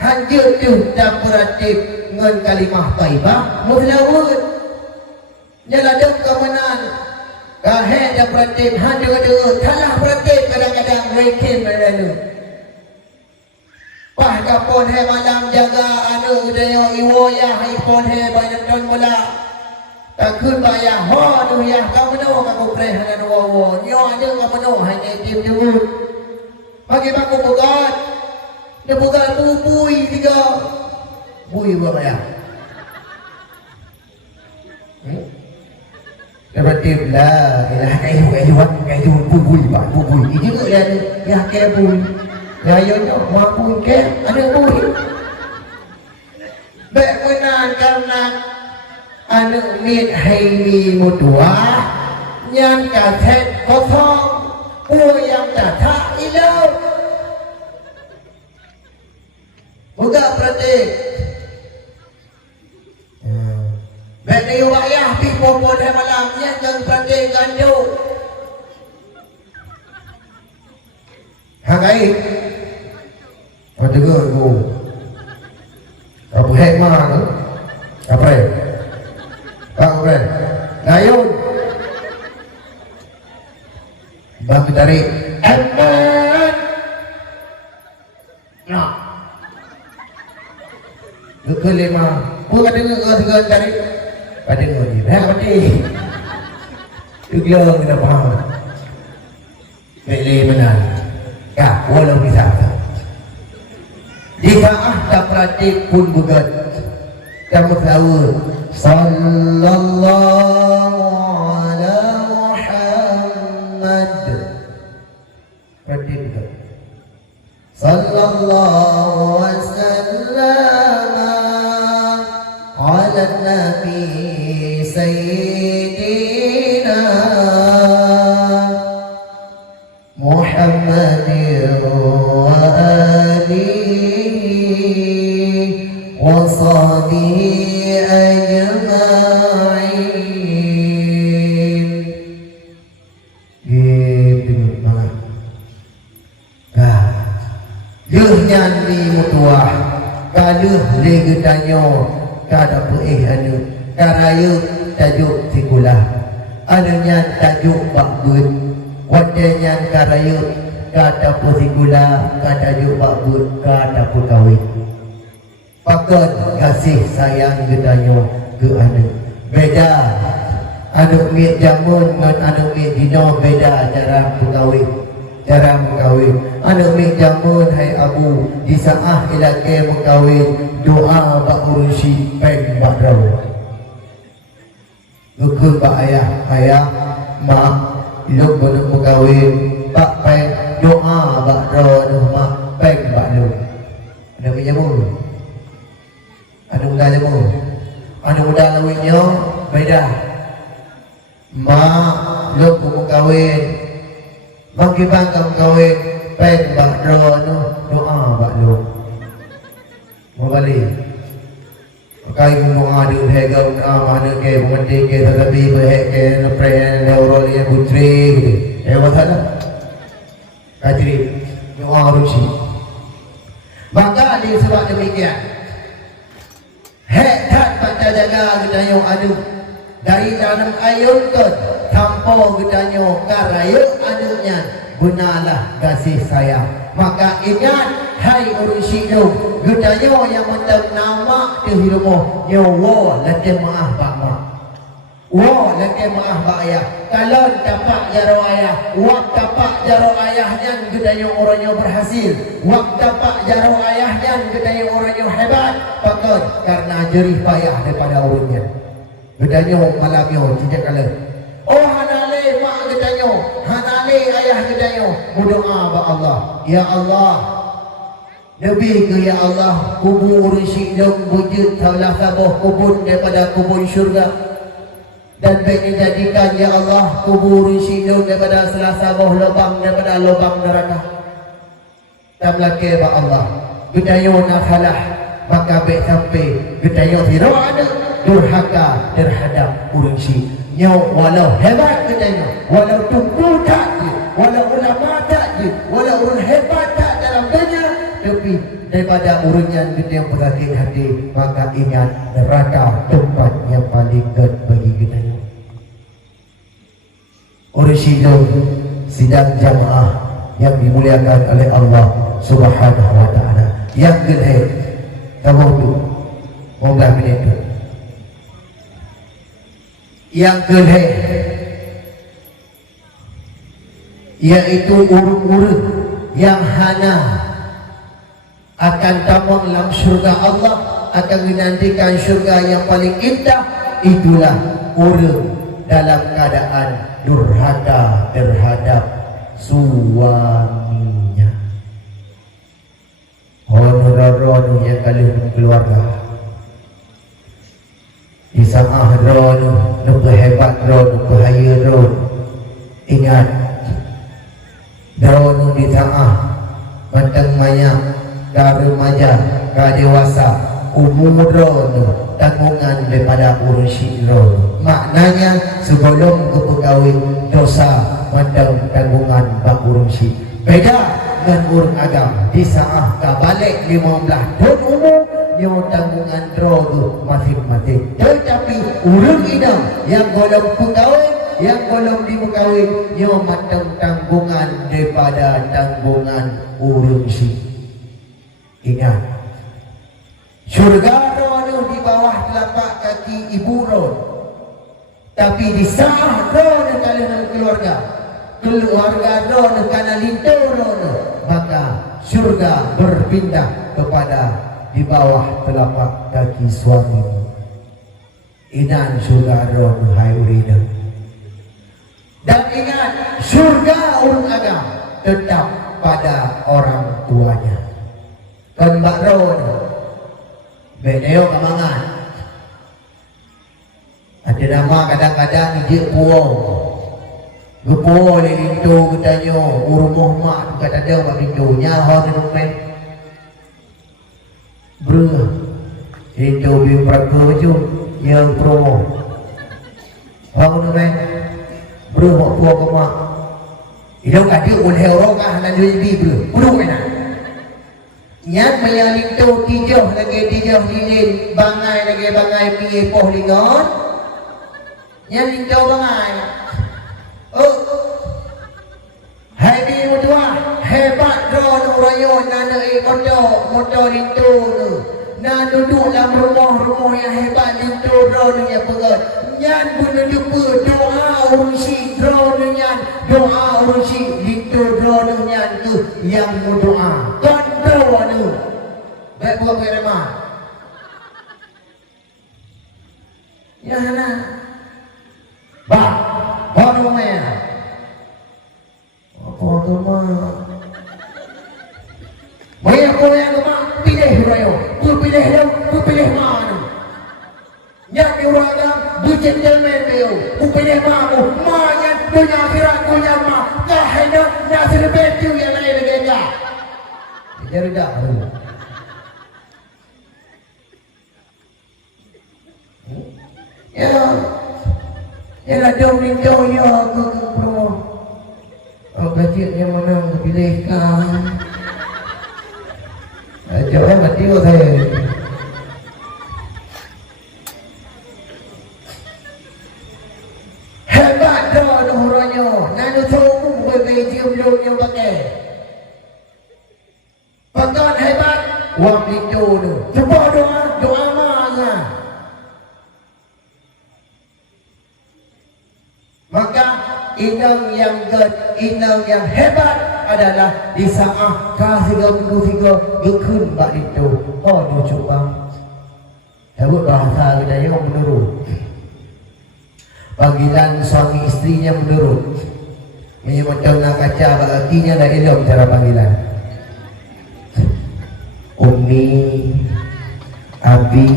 hanjur tu dan praktik dengan kalimah taibah muflawud nyala dek kemenan kaheh dan praktik hanjur kalah praktik kadang-kadang mungkin berlalu pah kapon he malam jaga anu gedaya iwoyah ipon he banyak don mula takut bayar ho tu ya kau meno kau preh dengan wawo nyo ada kau meno hanya tim tu bagi baku bukan dia bukan bubui tiga bui buat ya dapat tim lah ilaha bubui pak bubui ini juga dia ya ke bui ya yo no mampu ke ada bui baik benar karena anu mit hay mi một quả nhân cả thẹn có thong bùi yang cả tha ilo buka praktik bagi wayah pi popon hai malam nhân dân praktik gandu hàng ấy có thứ người ngủ apa hekmah tu apa ya Bang Ren, Dayun Bang tarik Aman Nak Kelima Bukan dengar tarik Pada ngoni Dah mati Tugelang kena faham Pilih benar Ya, walau bisa Jika tak praktik pun bukan kamu tahu sallallahu ala Muhammad praktik itu sallallahu wasallam ala nabi sayyidina Muhammadin wa alihi wa sahbihi ajma'in gitu mah leuh nyan di mutuah kaluh le gedanyo kada puih anu karayu tajuk sikulah anu nyan tajuk bakbun wadenya karayu kata pusikula, kata jubak kata pukawin. Pakon kasih sayang gedanyo ke anak. Beda anak miak jamun dengan anak miak dino, beda cara pukawin. Cara mengkawin anak miak jamun hai abu di saah ilake mengkawin doa bak urusi peng bak raw. Gukun bak ayah mak ilok benak mengkawin bak peng doa bak raw mak peng bak lu. Anak miak jamun, anak muda jamun, anak muda lawinyo beda. Mak ilok mengkawin bagi bangkam kawin peng bak rono doa bak lo mabali kai doa di hega mana ke mati ke tetapi bahek ke napre neurol yang putri wasala kajri doa rusi maka di sebab demikian tak baca jaga kita yang adu dari dalam ayun kot tanpa gedanyo karayo anunya gunalah kasih sayang. Maka ingat hai urusi lu gedanyo yang mentang nama di rumah nyawa lagi maaf pak mak wah lagi maaf pak ayah kalau dapat jaro ayah wak dapat jaro ayahnya gedanyo orangnya berhasil wak dapat jaro ayahnya gedanyo orangnya hebat pakon karena jerih payah daripada orangnya gedanyo malamnya tidak kalah. Oh hanale mak gedanyo, hanale ayah gedanyo, berdoa ba Allah. Ya Allah, lebih ke ya Allah, kubur sidang wujud salah sabah kubur daripada kubur syurga. Dan baik dijadikan ya Allah, kubur sidang daripada salah sabah lubang daripada lubang neraka. Dan lagi ba Allah, gedanyo nak halah, maka baik sampai gedanyo tidak ada durhaka terhadap urus walau hebat katanya, walau tunggu tak je, walau ulama tak je, walau orang hebat tak dalam dunia, tapi daripada urunyan kita yang berakil hati, maka ingat neraka tempat yang paling dekat bagi kita. Urus hidup sidang jamaah yang dimuliakan oleh Allah Subhanahu wa taala. Yang kedua, kamu tu 15 minit tu. Yang kedua yaitu urut-urut yang hana akan tamang dalam syurga Allah, akan menantikan syurga yang paling indah. Itulah urut dalam keadaan durhaka terhadap suaminya. Honor yang kalian keluarga di sama ron, nuku hebat ron, nuku haya ron. Ingat, ron di tengah, matang maya, ka remaja, ka dewasa, umur ron, tanggungan daripada urusi ron. Maknanya sebelum kepegawai dosa, matang tanggungan bak urusi. Beda dengan urut agam. Di saat ka balik 15 tahun umur, nyo tanggungan drogo masing-masing. Tetapi urang inang yang golong pegawai, yang golong di pegawai, nyo matang tanggungan daripada tanggungan urang si. Ingat, syurga ro di bawah telapak kaki ibu ro. Tapi di sah ro kalian keluarga ro kana lintu ro, maka syurga berpindah kepada di bawah telapak kaki suami. Inan syurga ron hai urina. Dan ingat, syurga urung agam tetap pada orang tuanya. Kan mbak ron beneo kamangan. Ada nama kadang-kadang ijik puau. Gepuau lintu katanya urumuh mak kata dia mak lintunya hon numen. Bro, itu bim pragu ju yang promo. Hong numen, bro mau tua koma. Itu kadi oleh orang kah nak jadi bro enak. Yang meyaling tu tijoh lagi tijoh lilin, bangai lagi bangai piye poh lingon. Yang lintu bangai. Oh, hai bi mutua, raya nana motor itu tu. Nah duduk dalam rumah yang hebat itu drone nya pegat. Nyan bunuh jumpa doa urusi drone nya, doa urusi itu drone nya tu yang berdoa. Kontrol tu. Baik buat mereka. Ya nak. Bah, baru main. Apa tu mah? Banyak orang yang pilih raya, pilih mana? Yang diorang bergentleman dia, pilih mana? Mana dunia akhirat dunia mah? Kahina nak lebih tu yang lain lagi tak? Jadi dah. Ya lah jauh ya ke rumah. Budget yang mana dipilihkan? Jauh mati kau saya. Hebat dah orangnya. Nanu tahu berbeza belum pakai. Pakai hebat. Wah itu tu. Cuba doa mana? Maka inang yang hebat adalah di saat kasih gekun bak itu. Oh dia cuba. Sebut bahasa kita yang menurut. Panggilan suami istrinya menurut. Ini macam nak kaca baginya dah elok cara panggilan. Umi, Abi,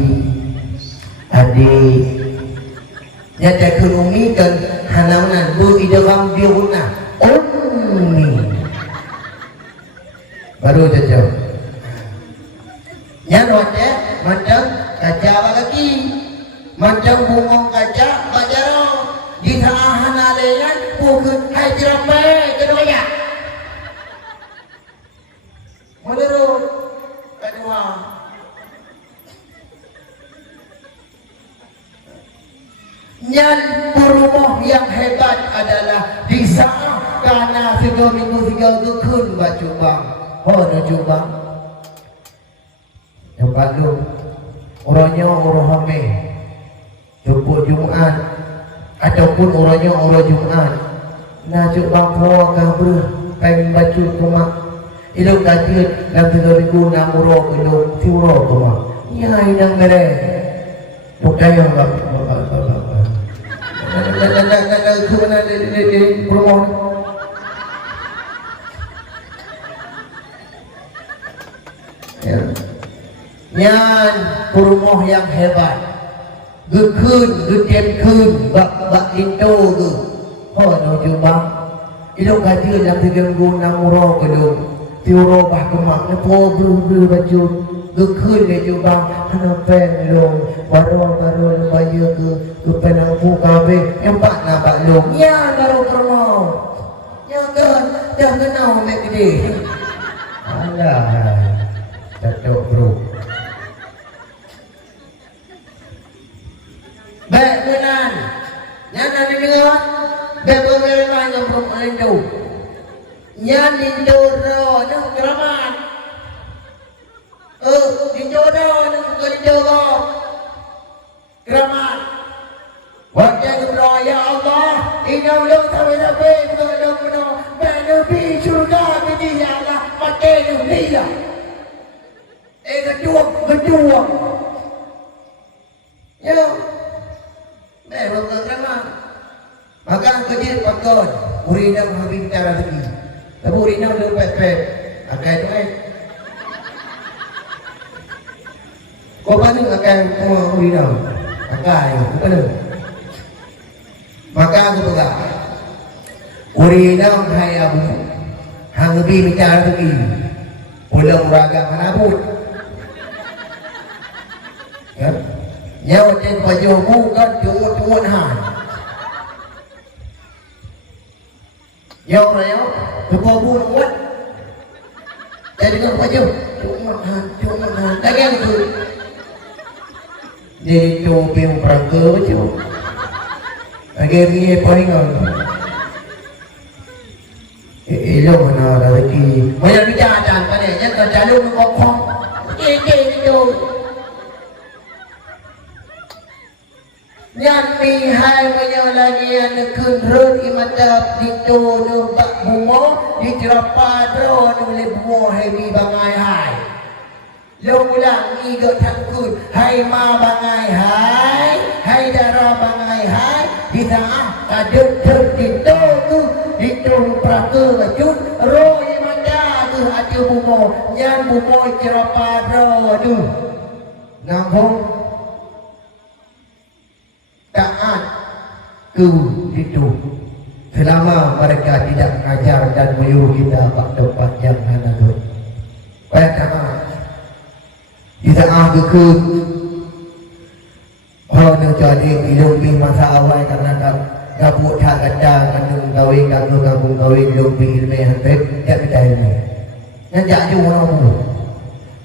Adik. Nyata kerumi kan hanaunan beridam biuna. Umi. Baru jauh. Yang wajah macam kaca bagi, macam bunga kaca bajaro. Di tahan alean bukan hai jeramai kedua ya. Menurut kedua. Yang rumah yang hebat adalah di saat karena 3 minggu 3 gekun baca bang. Oh nak cuba. Yang lalu orangnya orang hamil jemput Jumaat ataupun orangnya orang Jumaat nak cuba puak kabur pengen baca rumah hidup kajian dalam 3 minggu nak murah hidup tiurah rumah ya yang mereka budaya nak ke mana di rumah ya. Nyan rumah yang hebat gekun gekun bak itu ke oh no jumpa hidup gaji yang 3 minggu 6 murah kedua tiuro bah kemaknya po belu baju gekun dia jumpa kena pen long baru bayar ke penangku kabe yang pak nak bak long ya baru kermau ya kan dah kenal mek gede alah Datuk bro. Baik benar. Yang ada dengar, beberapa orang yang perempuan itu. Yang didoro nak keramat. Didoro nak didoro keramat. Wajah berdoa ya Allah, inna ulung sampai berdoa menuju surga ini ya Allah, pakai dunia. Berjuang. Ya. Memang kerana. Maka kerja pakon. Muridnya mengambil cara lagi. Tapi muridnya belum pet. Akan itu kau pandang akan muridnya. Akan itu benar. Maka aku pegang. Muridnya hai abu. Hang lebih bicara lagi. Pulang raga manapun. Ya, nyawa ten baju bukan tumut han. Yang raya, kebawa buat. Jadi kan baju tumut han. Lagi yang tu, jadi topi peraga baju. Lagi ni paling kan. Elok mana lagi. Banyak bicara jangan pada. calon ngokong. Ini itu. Nyan mi hai menyalagi yang nekun rut imatap dito nubak bungo di tirapadro nulib bungo hai mi bangai hai. Long ulang igo tangkut hai ma bangai hai dara bangai hai di tengah kadut dito tu dito prake bajut ro imata tu atu bungo nyan bungo tirapadro tu ngambung taat ke itu selama mereka tidak mengajar dan menyuruh kita bak tempat yang hanadut. Baik tamat. Kita ke orang jadi hidup di masa awal karena gabut tak kadang kandung kawin gabung kawin lebih ilmu hantar tak ada ini. Yang jadi orang mu.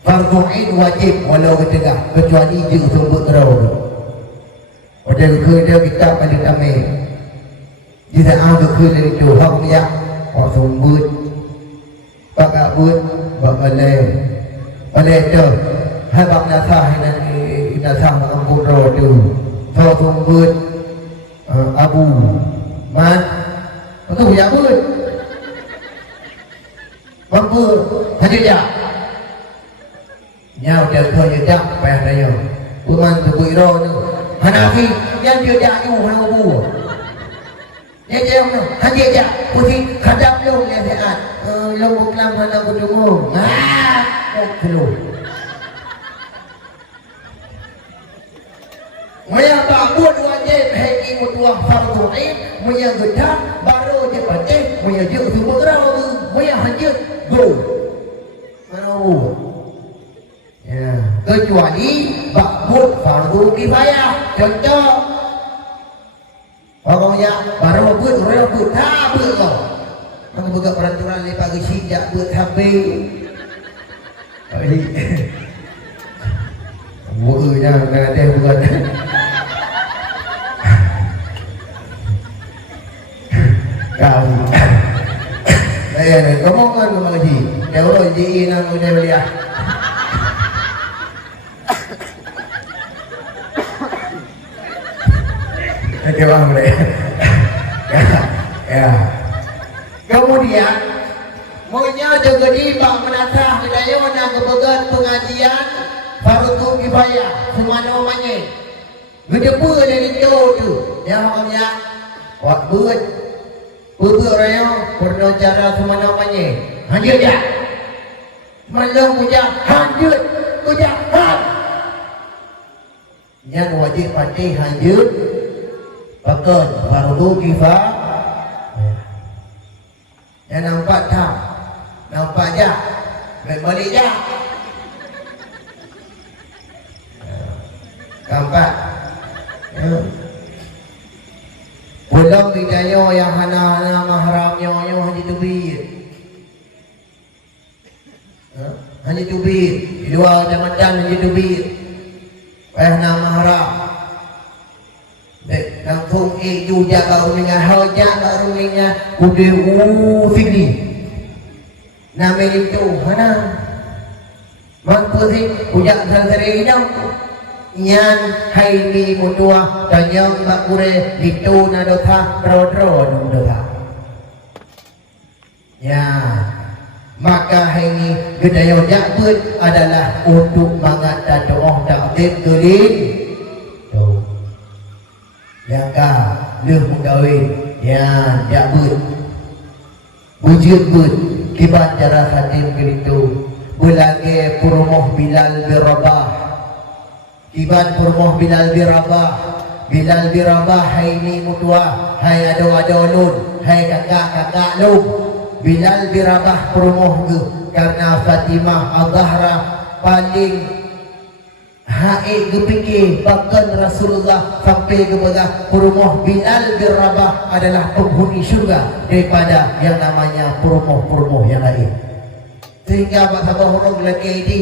Fardu ain wajib walau ketegak kecuali je sumber terau. Pada kerja kita paling kami di sana kerja itu hak dia orang sumber pakai but balai tu hai bak nasah ini nasah ampun roh tu so sumber abu man itu ya but mampu hadir ya nhau chờ khơi giờ chắc bèn đây rồi uman từ bụi roh tu Hanafi yang dia dah tu hang bu. Dia dia mana? Hanya dia putih kadang long yang sehat. Long kelam mana bertemu. Keluar. Maya bangun wajib haji mutuah fardu ain, maya gedak baru je patih, maya je semua orang, maya hajat go. Mana ya, kecuali bakut fardu kifayah. Contoh orangnya baru but tak but kau. Maka buka peraturan lepas gisi jak but habis. Ini bukunya ada bukan. Kau saya ngomongkan sama gaji. Dia orang ji nang udah beliah. Kewang boleh. Ya. Kemudian maunya juga di bak menasah hidayah mana kebegat pengajian fardu kifayah semua namanya. Gedepu dari itu tu. Yang maksudnya buat buat orang pernah cara semua namanya. Hanya dia. Malam puja hanjut puja han. Yang wajib patih hanjut. Bahkan fardu kifayah. Yang nampak tak? Nampak je? Balik je? Nampak? Pulang ditanya yang hana mahramnya yang haji tubir. Haji tubir. Di luar Ramadan haji tubir. Hana mahram. Langsung juga baru dengan hajat baru dengan udah sini nama itu mana mampu sih punya sendiri nyan hai ni mutua dan yang makure itu nadotha rodro nadotha ya maka hai ni gedaya jakut adalah untuk mengata doa takdir gelin yang kah lương mengkawin ya jakut wujud bud kibat cara khatim itu bulage purmoh Bilal bin Rabah kibat purmoh Bilal bin Rabah hai ni mutua hai ado lun hai kakak lun Bilal bin Rabah purmoh ke karena Fatimah al-Zahra paling Hai kepikir bahkan Rasulullah sampai kepada perumoh Bilal bin Rabah adalah penghuni syurga daripada yang namanya perumoh yang lain. Sehingga Pak Sabah Hurung lagi ini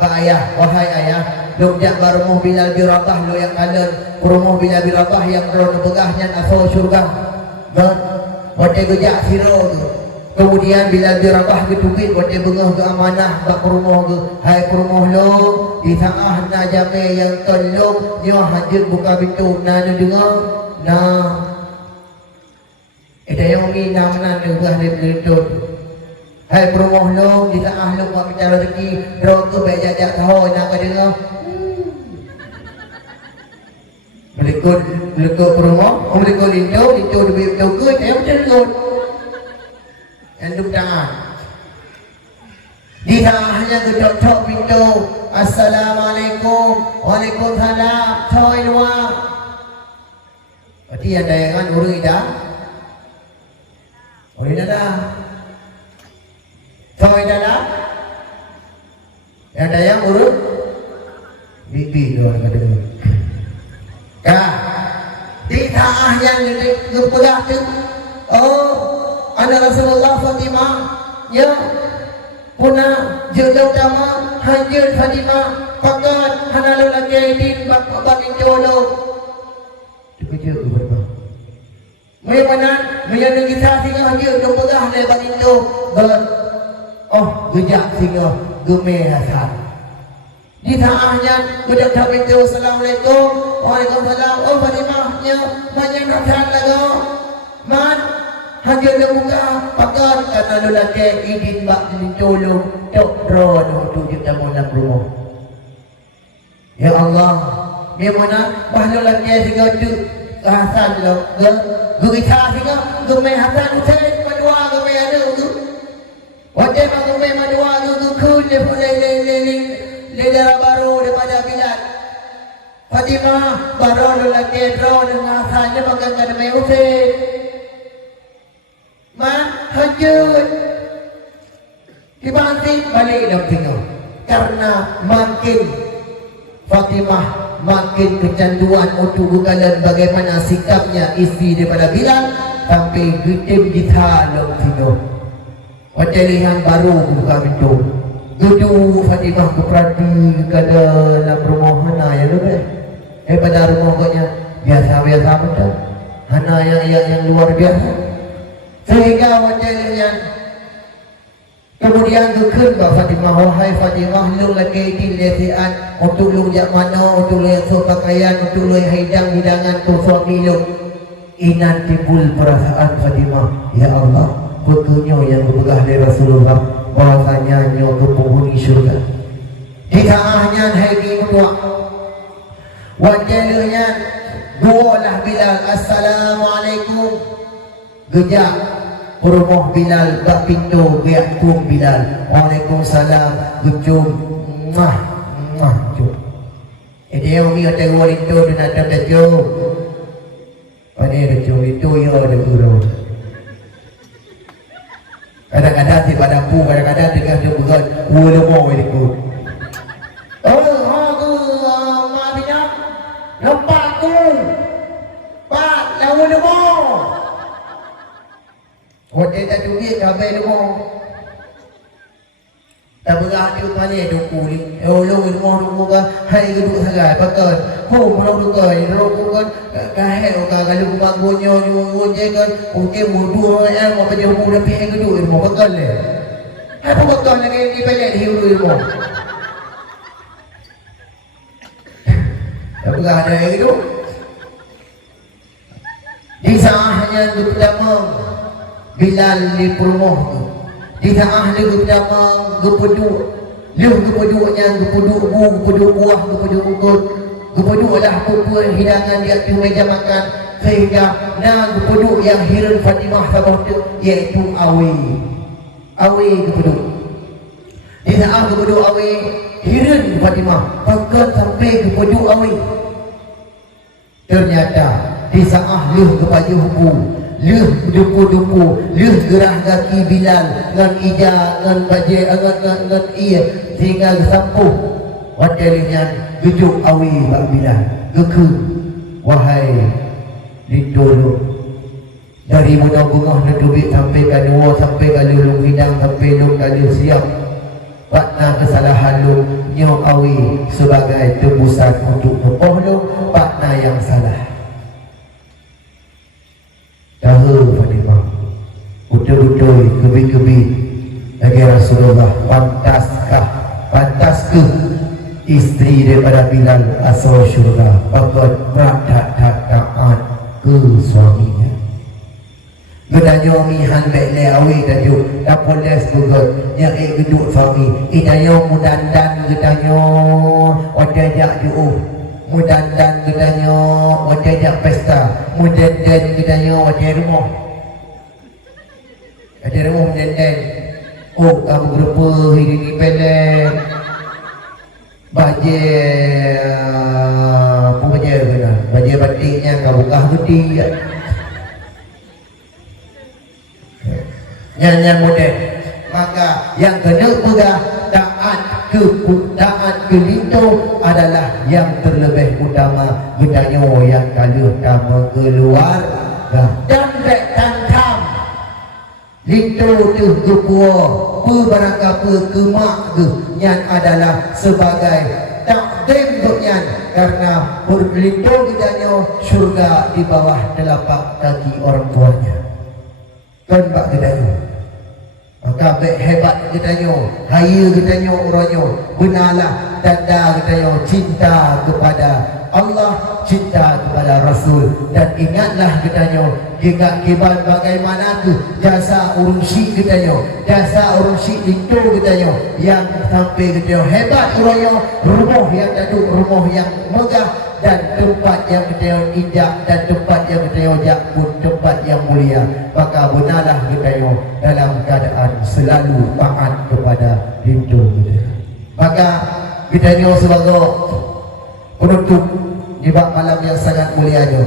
ayah, wahai ayah Dukjak barumoh Bilal bin Rabah lo yang kanan perumoh Bilal bin Rabah yang kalau nebegahnya asal syurga Wadai gejak siro tu Kemudian bila dia rabah ke tukit buat dia bengah ke amanah bak rumah ke hai rumah lo di tengah na jame yang tolong dia hajat buka pintu na dengar na ada yang ni na mana dengar dia pintu hai rumah lo di tengah lo buat bicara rezeki ro tu baik jajak tahu na ka dengar melekut rumah melekut lintu duit pintu ke dia macam tu Enduk tangan. Di tengahnya gedok pintu. Assalamualaikum. Waalaikumsalam. Toy luar. Berarti ada yang kan urut dah. Urut dah. Toy dah. Ada yang urut. Bibi doa kata. Kah. Di tengahnya gedok tu. Oh. Ana Rasulullah Fatimah ya puna jodoh utama hajir Fatimah pakat hanalu lagi din bagi jodoh kerja berapa mai mana mai nak kita tinggal hajir dong pegah le bagi tu oh gejak tinggal geme hasan di tengahnya gejak kami tu assalamualaikum waalaikumsalam oh Fatimah nya banyak hasan lagu man hanya dia buka pagar karena lelaki idin bak ditolong tok drone untuk kita dalam rumah. Ya Allah, dia mana bah lelaki tiga tu Hasan lo, gurita tiga gumai Hasan utai madua gumai ada tu. Wajib gumai madua tu kun le darah baru daripada Bilal. Fatimah baru lelaki drone dengan Hasan dia makan kadang utai. Man hajut dibanting balik dalam tengok karena makin Fatimah makin kecanduan untuk bukalan bagaimana sikapnya isteri daripada Bilal sampai gitim kita dalam tengok wajalihan baru buka pintu duduk Fatimah keperhati ke dalam rumah Hana ya lebih pada rumah koknya biasa-biasa betul Hana yang luar biasa sehingga wajahnya kemudian dukun Mbak Fatimah wahai Fatimah lu lagi dilesian untuk lu jak mana untuk lu yang pakaian untuk lu yang hidangan tu suami lu inan timbul perasaan Fatimah ya Allah putunya yang berpegah dari Rasulullah bahasanya nyo ke penghuni syurga di tengahnya hari kedua wajahnya gualah Bilal assalamualaikum gejak rumah Bilal bak pintu geakum Bilal waalaikumsalam gejum jum dia umi ada gua itu dan ada gejum pada gejum itu ya ada guru kadang-kadang di padaku kadang-kadang dengan dia bukan gua mau itu maafnya lepas tu pak lawan mau hotel tak duit habis rumah tak berada kali duku ni lu rumah kan hai duduk sangat pakai mau dukai lu kan kahel kalau bangunnya je kan okey mudu yang mau kerja muda pergi duduk rumah pakai le apa pakai lagi di pelet di rumah tak berada itu di sahnya pertama Bilal di rumah tu di tengah dia pertama gepeduk gepeduknya gepeduk buah gepeduk ugut gepeduk lah apa hidangan di atas meja makan sehingga gepeduk yang hiran Fatimah sabah tu iaitu awi gepeduk di tengah gepeduk awi hiran Fatimah pakai sampai gepeduk awi ternyata di tengah kepaju hukum duku gerah kaki Bilal ngan ija ngan bajai ngan iya sehingga sampuh wadalinya duduk awi bak Bilal geku wahai ditolong dari mudah bungah dan duit sampai kadua sampai kalulung hidang sampai lung kalung siap pakna kesalahan lu nyo awi sebagai tebusan untuk memoh lu pakna yang salah tahu Fatimah udah Kudui kebi-kebi lagi Rasulullah, pantaskah istri daripada Bilal asal syurga pakot tak ke suaminya. Gedanyo mihan bekle awi dajuk tak poles bugot yang geduk suami idayo mudandan gedanyo odajak diuh mudandan gedanyo odajak pesta mudandan gedanyo odajak rumah mudandan oh kamu berupa ini pelek baje apa baje kena baje batiknya kau buka hati nyanyi model. Maka yang kena pegang taat ke lintu adalah yang terlebih utama gedanyo yang kalau kamu keluar dan dek tantam lintu tu kepuo barang apa kemak yang adalah sebagai takdim untuk karena berlintu gedanyo syurga di bawah telapak kaki orang tuanya kan pak gedanyo. Maka hebat gedanyo, haya gedanyo uranyo, benarlah tanda gedanyo cinta kepada Allah, cinta kepada Rasul, dan ingatlah gedanyo jika kiban bagaimana tu jasa urusi gedanyo, jasa urusi itu gedanyo yang sampai gedanyo hebat uranyo, rumah yang duduk, rumah yang megah dan tempat yang gedanyo indah dan tempat yang gedanyo jakun, tempat yang mulia. Maka benarlah gedanyo dalam keadaan selalu taat kepada rindu kita. Maka gedanyo sebagai penutup di malam yang sangat mulia itu,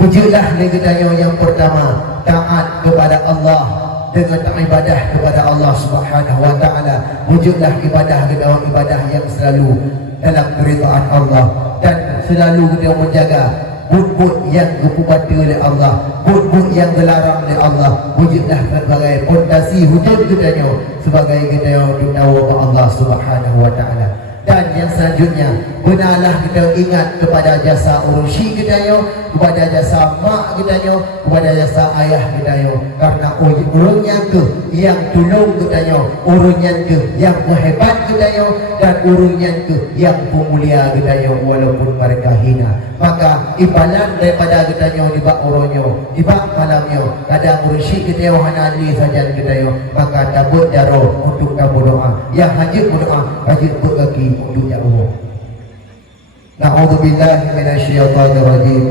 wujudlah gedanyo yang pertama taat kepada Allah dengan ibadah kepada Allah Subhanahu wa taala. Wujudlah ibadah gedanyo ibadah yang selalu dalam keridhaan Allah dan selalu kita menjaga but-but yang dipubati oleh Allah, but-but yang dilarang oleh Allah. Wujudlah sebagai fondasi wujud gedanyo sebagai gedanyo dinawa Allah Subhanahu wa taala. Dan yang selanjutnya, benarlah kita ingat kepada jasa urusi gedanyo, kepada jasa mak gedanyo, kepada jasa ayah gedanyo. Karena urungnya ke yang tolong gedanyo, urungnya ke yang hebat gedanyo, dan urungnya ke yang pemulia gedanyo walaupun mereka hina. Maka ibarat daripada gedanyo di bak uronyo, di bak malamyo, kadang urusi gedanyo hanali saja gedanyo. Maka tabut jaro untuk kamu doa. Yang hajib berdoa, hajib berkaki untuk jauh. Na'udzubillahi minasyaitonir rajim.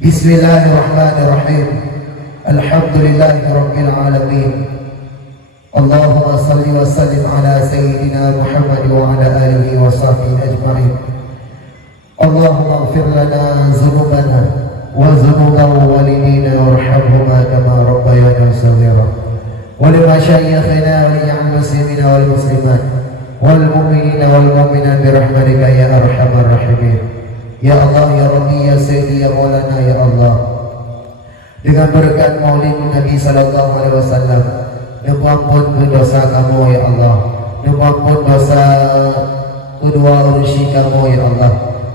Bismillahirrahmanirrahim. Alhamdulillahi rabbil alamin. Allahumma salli wa sallim ala sayyidina Muhammad wa ala alihi wa sahbihi ajma'in. Allahumma ighfir lana dhunubana wa dhunuba walidina warhamhuma kama rabbayana shaghira. Wa li masyayikhina wa li muslimina wal muslimat wal mu'minina wal mu'minat bi rahmatika ya arhamar rahimin. Ya Allah, ya Rabbi, ya Sayyidi, ya Maulana, ya Allah, dengan berkat maulid Nabi sallallahu alaihi wasallam, ampun dosa kamu ya Allah, ampun dosa kedua urusi kamu ya Allah,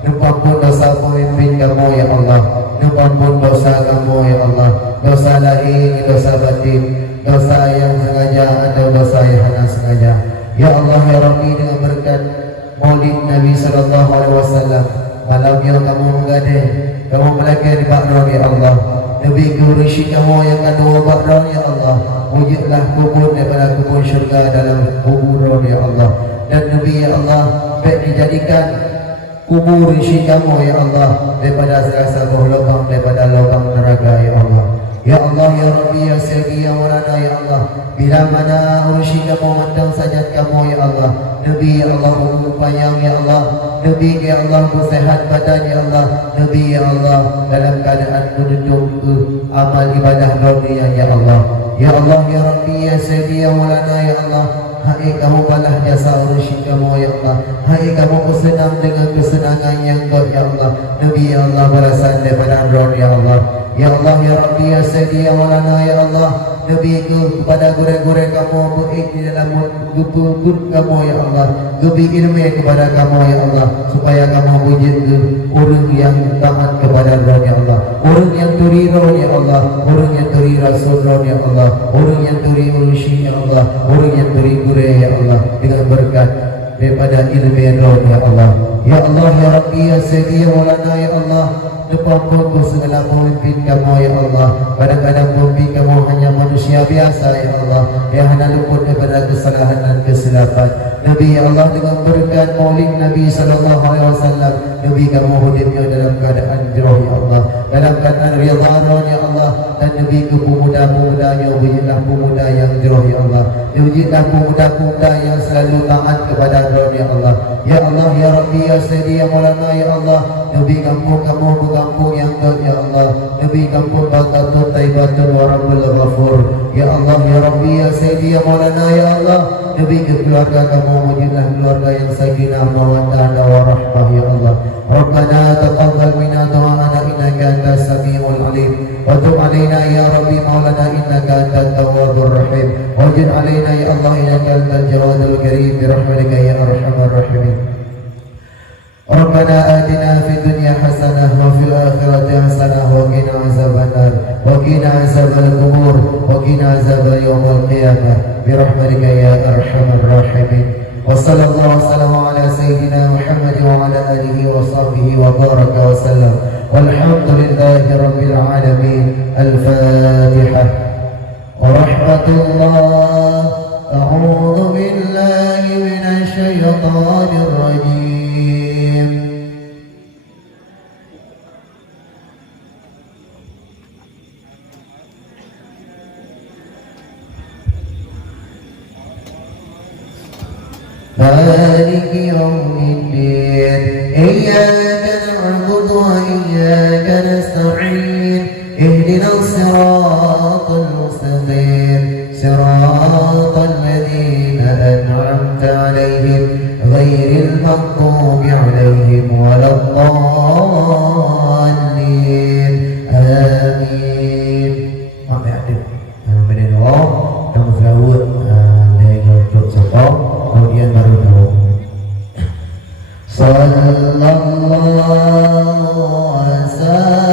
ampun dosa pemimpin kamu ya Allah, ampun dosa kamu ya Allah, dosa lahir, dosa batin, dosa yang sengaja atau dosa yang hanya sengaja. Ya Allah, ya Rabbi, dengan berkat maulid Nabi sallallahu alaihi wasallam, malam yang kamu menggadai, kamu melakir di bakron ya Allah, Nabi kurusi kamu yang kedua bakron ya Allah, wujudlah kubur daripada kubur syurga dalam kubur ya Allah. Dan Nabi ya Allah, baik dijadikan kubur isi kamu ya Allah daripada serasa lubang daripada lubang neraka ya Allah. Ya Allah, ya Rabbi, ya Sayyidi, ya Maulana, ya Allah, bila mana urusi kamu mandang sajat kamu ya Allah, Nabi ya Allah berupayang ya Allah, Nabi ya Allah bersehat badan ya Allah, Nabi ya Allah dalam keadaan menuntut amal ibadah dunia ya Allah. Ya Allah, ya Rabbi, ya Sayyidi, ya Maulana, ya Allah, hai kamu balas jasa urusi kamu ya Allah, hai kamu bersenang dengan kesenangan yang kau ya Allah, Nabi ya Allah balasan daripada roh ya Allah. Ya Allah, ya Rabbi, ya Sayyidi, ya Maulana, ya Allah, Nabi itu kepada gurih-gurih kamu buik di dalam gubur kamu ya Allah, gubi ilmu kepada kamu ya Allah, supaya kamu wujud orang yang taat kepada roh ya Allah, orang yang turi roh ya Allah, orang yang turi rasul roh ya Allah, orang yang turi urusi ya Allah, orang yang turi gure ya Allah, dengan berkat daripada ilmu roh ya Allah. Ya Allah ya Rabbi ya Sayyidi ya Maulana ya Allah, depan pun segala pemimpin kamu ya Allah. Kadang-kadang pemimpin kamu hanya manusia biasa ya Allah, yang hanya luput daripada kesalahan dan kesilapan. Nabi ya Allah, dengan berkat maulid Nabi sallallahu alaihi wasallam, Nabi kamu hidupnya dalam keadaan jauh ya Allah, dalam keadaan riyadhah ya Allah, dan Nabi ke pemuda-pemudanya wujudlah pemuda yang jauh ya Allah, wujudlah pemuda-pemuda yang selalu taat kepada roh ya Allah. Ya Allah ya Rabbi ya Sayyidi ya Maulana ya Allah, Nabi kampung kamu berkampung yang baik ya Allah, Nabi kampung Baqatun Taibatun Warabul Ghafur ya Allah ya Rabbi ya Sayyidi ya Maulana ya Allah, Nabi ke keluarga kamu wujudlah keluarga yang sakinah mawaddah warahmah ya Allah. Rabbana taqabbal minna du'ana innaka antas samiul alim wa tub alaina ya Rabbi maulana innaka antat tawwabur rahim wajid alaina ya Allah innaka antal jawadul karim bi rahmatika ya arhamar rahimin. Rabbana atina fid dunya hasanah wa fil akhirati hasanah wa qina azabannar wa qina azabal qubur wa qina azabal yaumil qiyamah bi rahmatika ya arhamar rahimin. Wa sallallahu wasallam ala sayyidina Muhammad wa ala alihi wa sahbihi wa baraka wa sallam. Walhamdulillahi rabbil alamin. Al-Fatihah. Rahmatullah. A'udzu billahi minasy syaithanir rajim. مالك يوم الدين إياك نعبد وإياك نستعين اهدنا الصراط المستقيم صراط الذين أنعمت عليهم غير المغضوب عليهم ولا الضالين آمين. Sampai akhir kemudian kamu selalu dari grup sekolah kemudian baru tahu. Sallallahu wasallam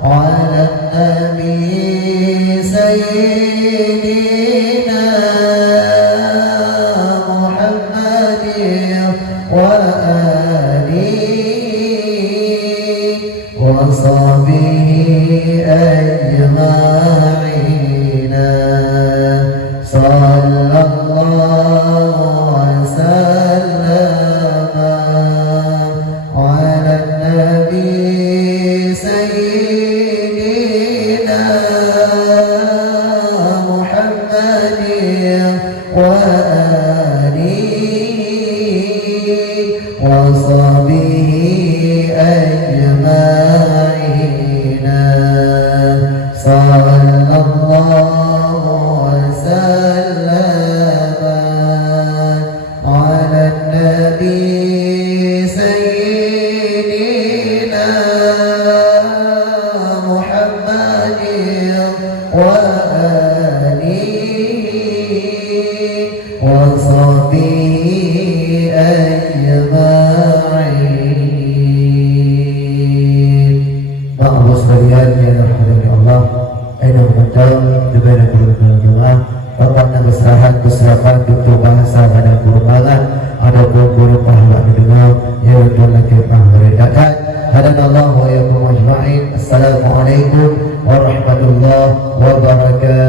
ala nabi sayyidina Muhammadin wa alihi wa sahbihi ajma'in. Sallallahu wasallam ala nabi sayyidina Muhammadin wa alihi wa sahbihi ajma'in. Sallallahu wasallam ala nabi sayyidina Muhammadin wa alihi wa sahbihi ajma'in. Bapak sekalian yang dirahmati Allah, ayo kita juga berdoa. Bapaknya berserahan untuk bahasa ada perubahan, ada guru pahala didengar, ya betul lagi pahredakan. Hadanallahu wa iyyakum ajma'in. Assalamualaikum warahmatullahi wabarakatuh.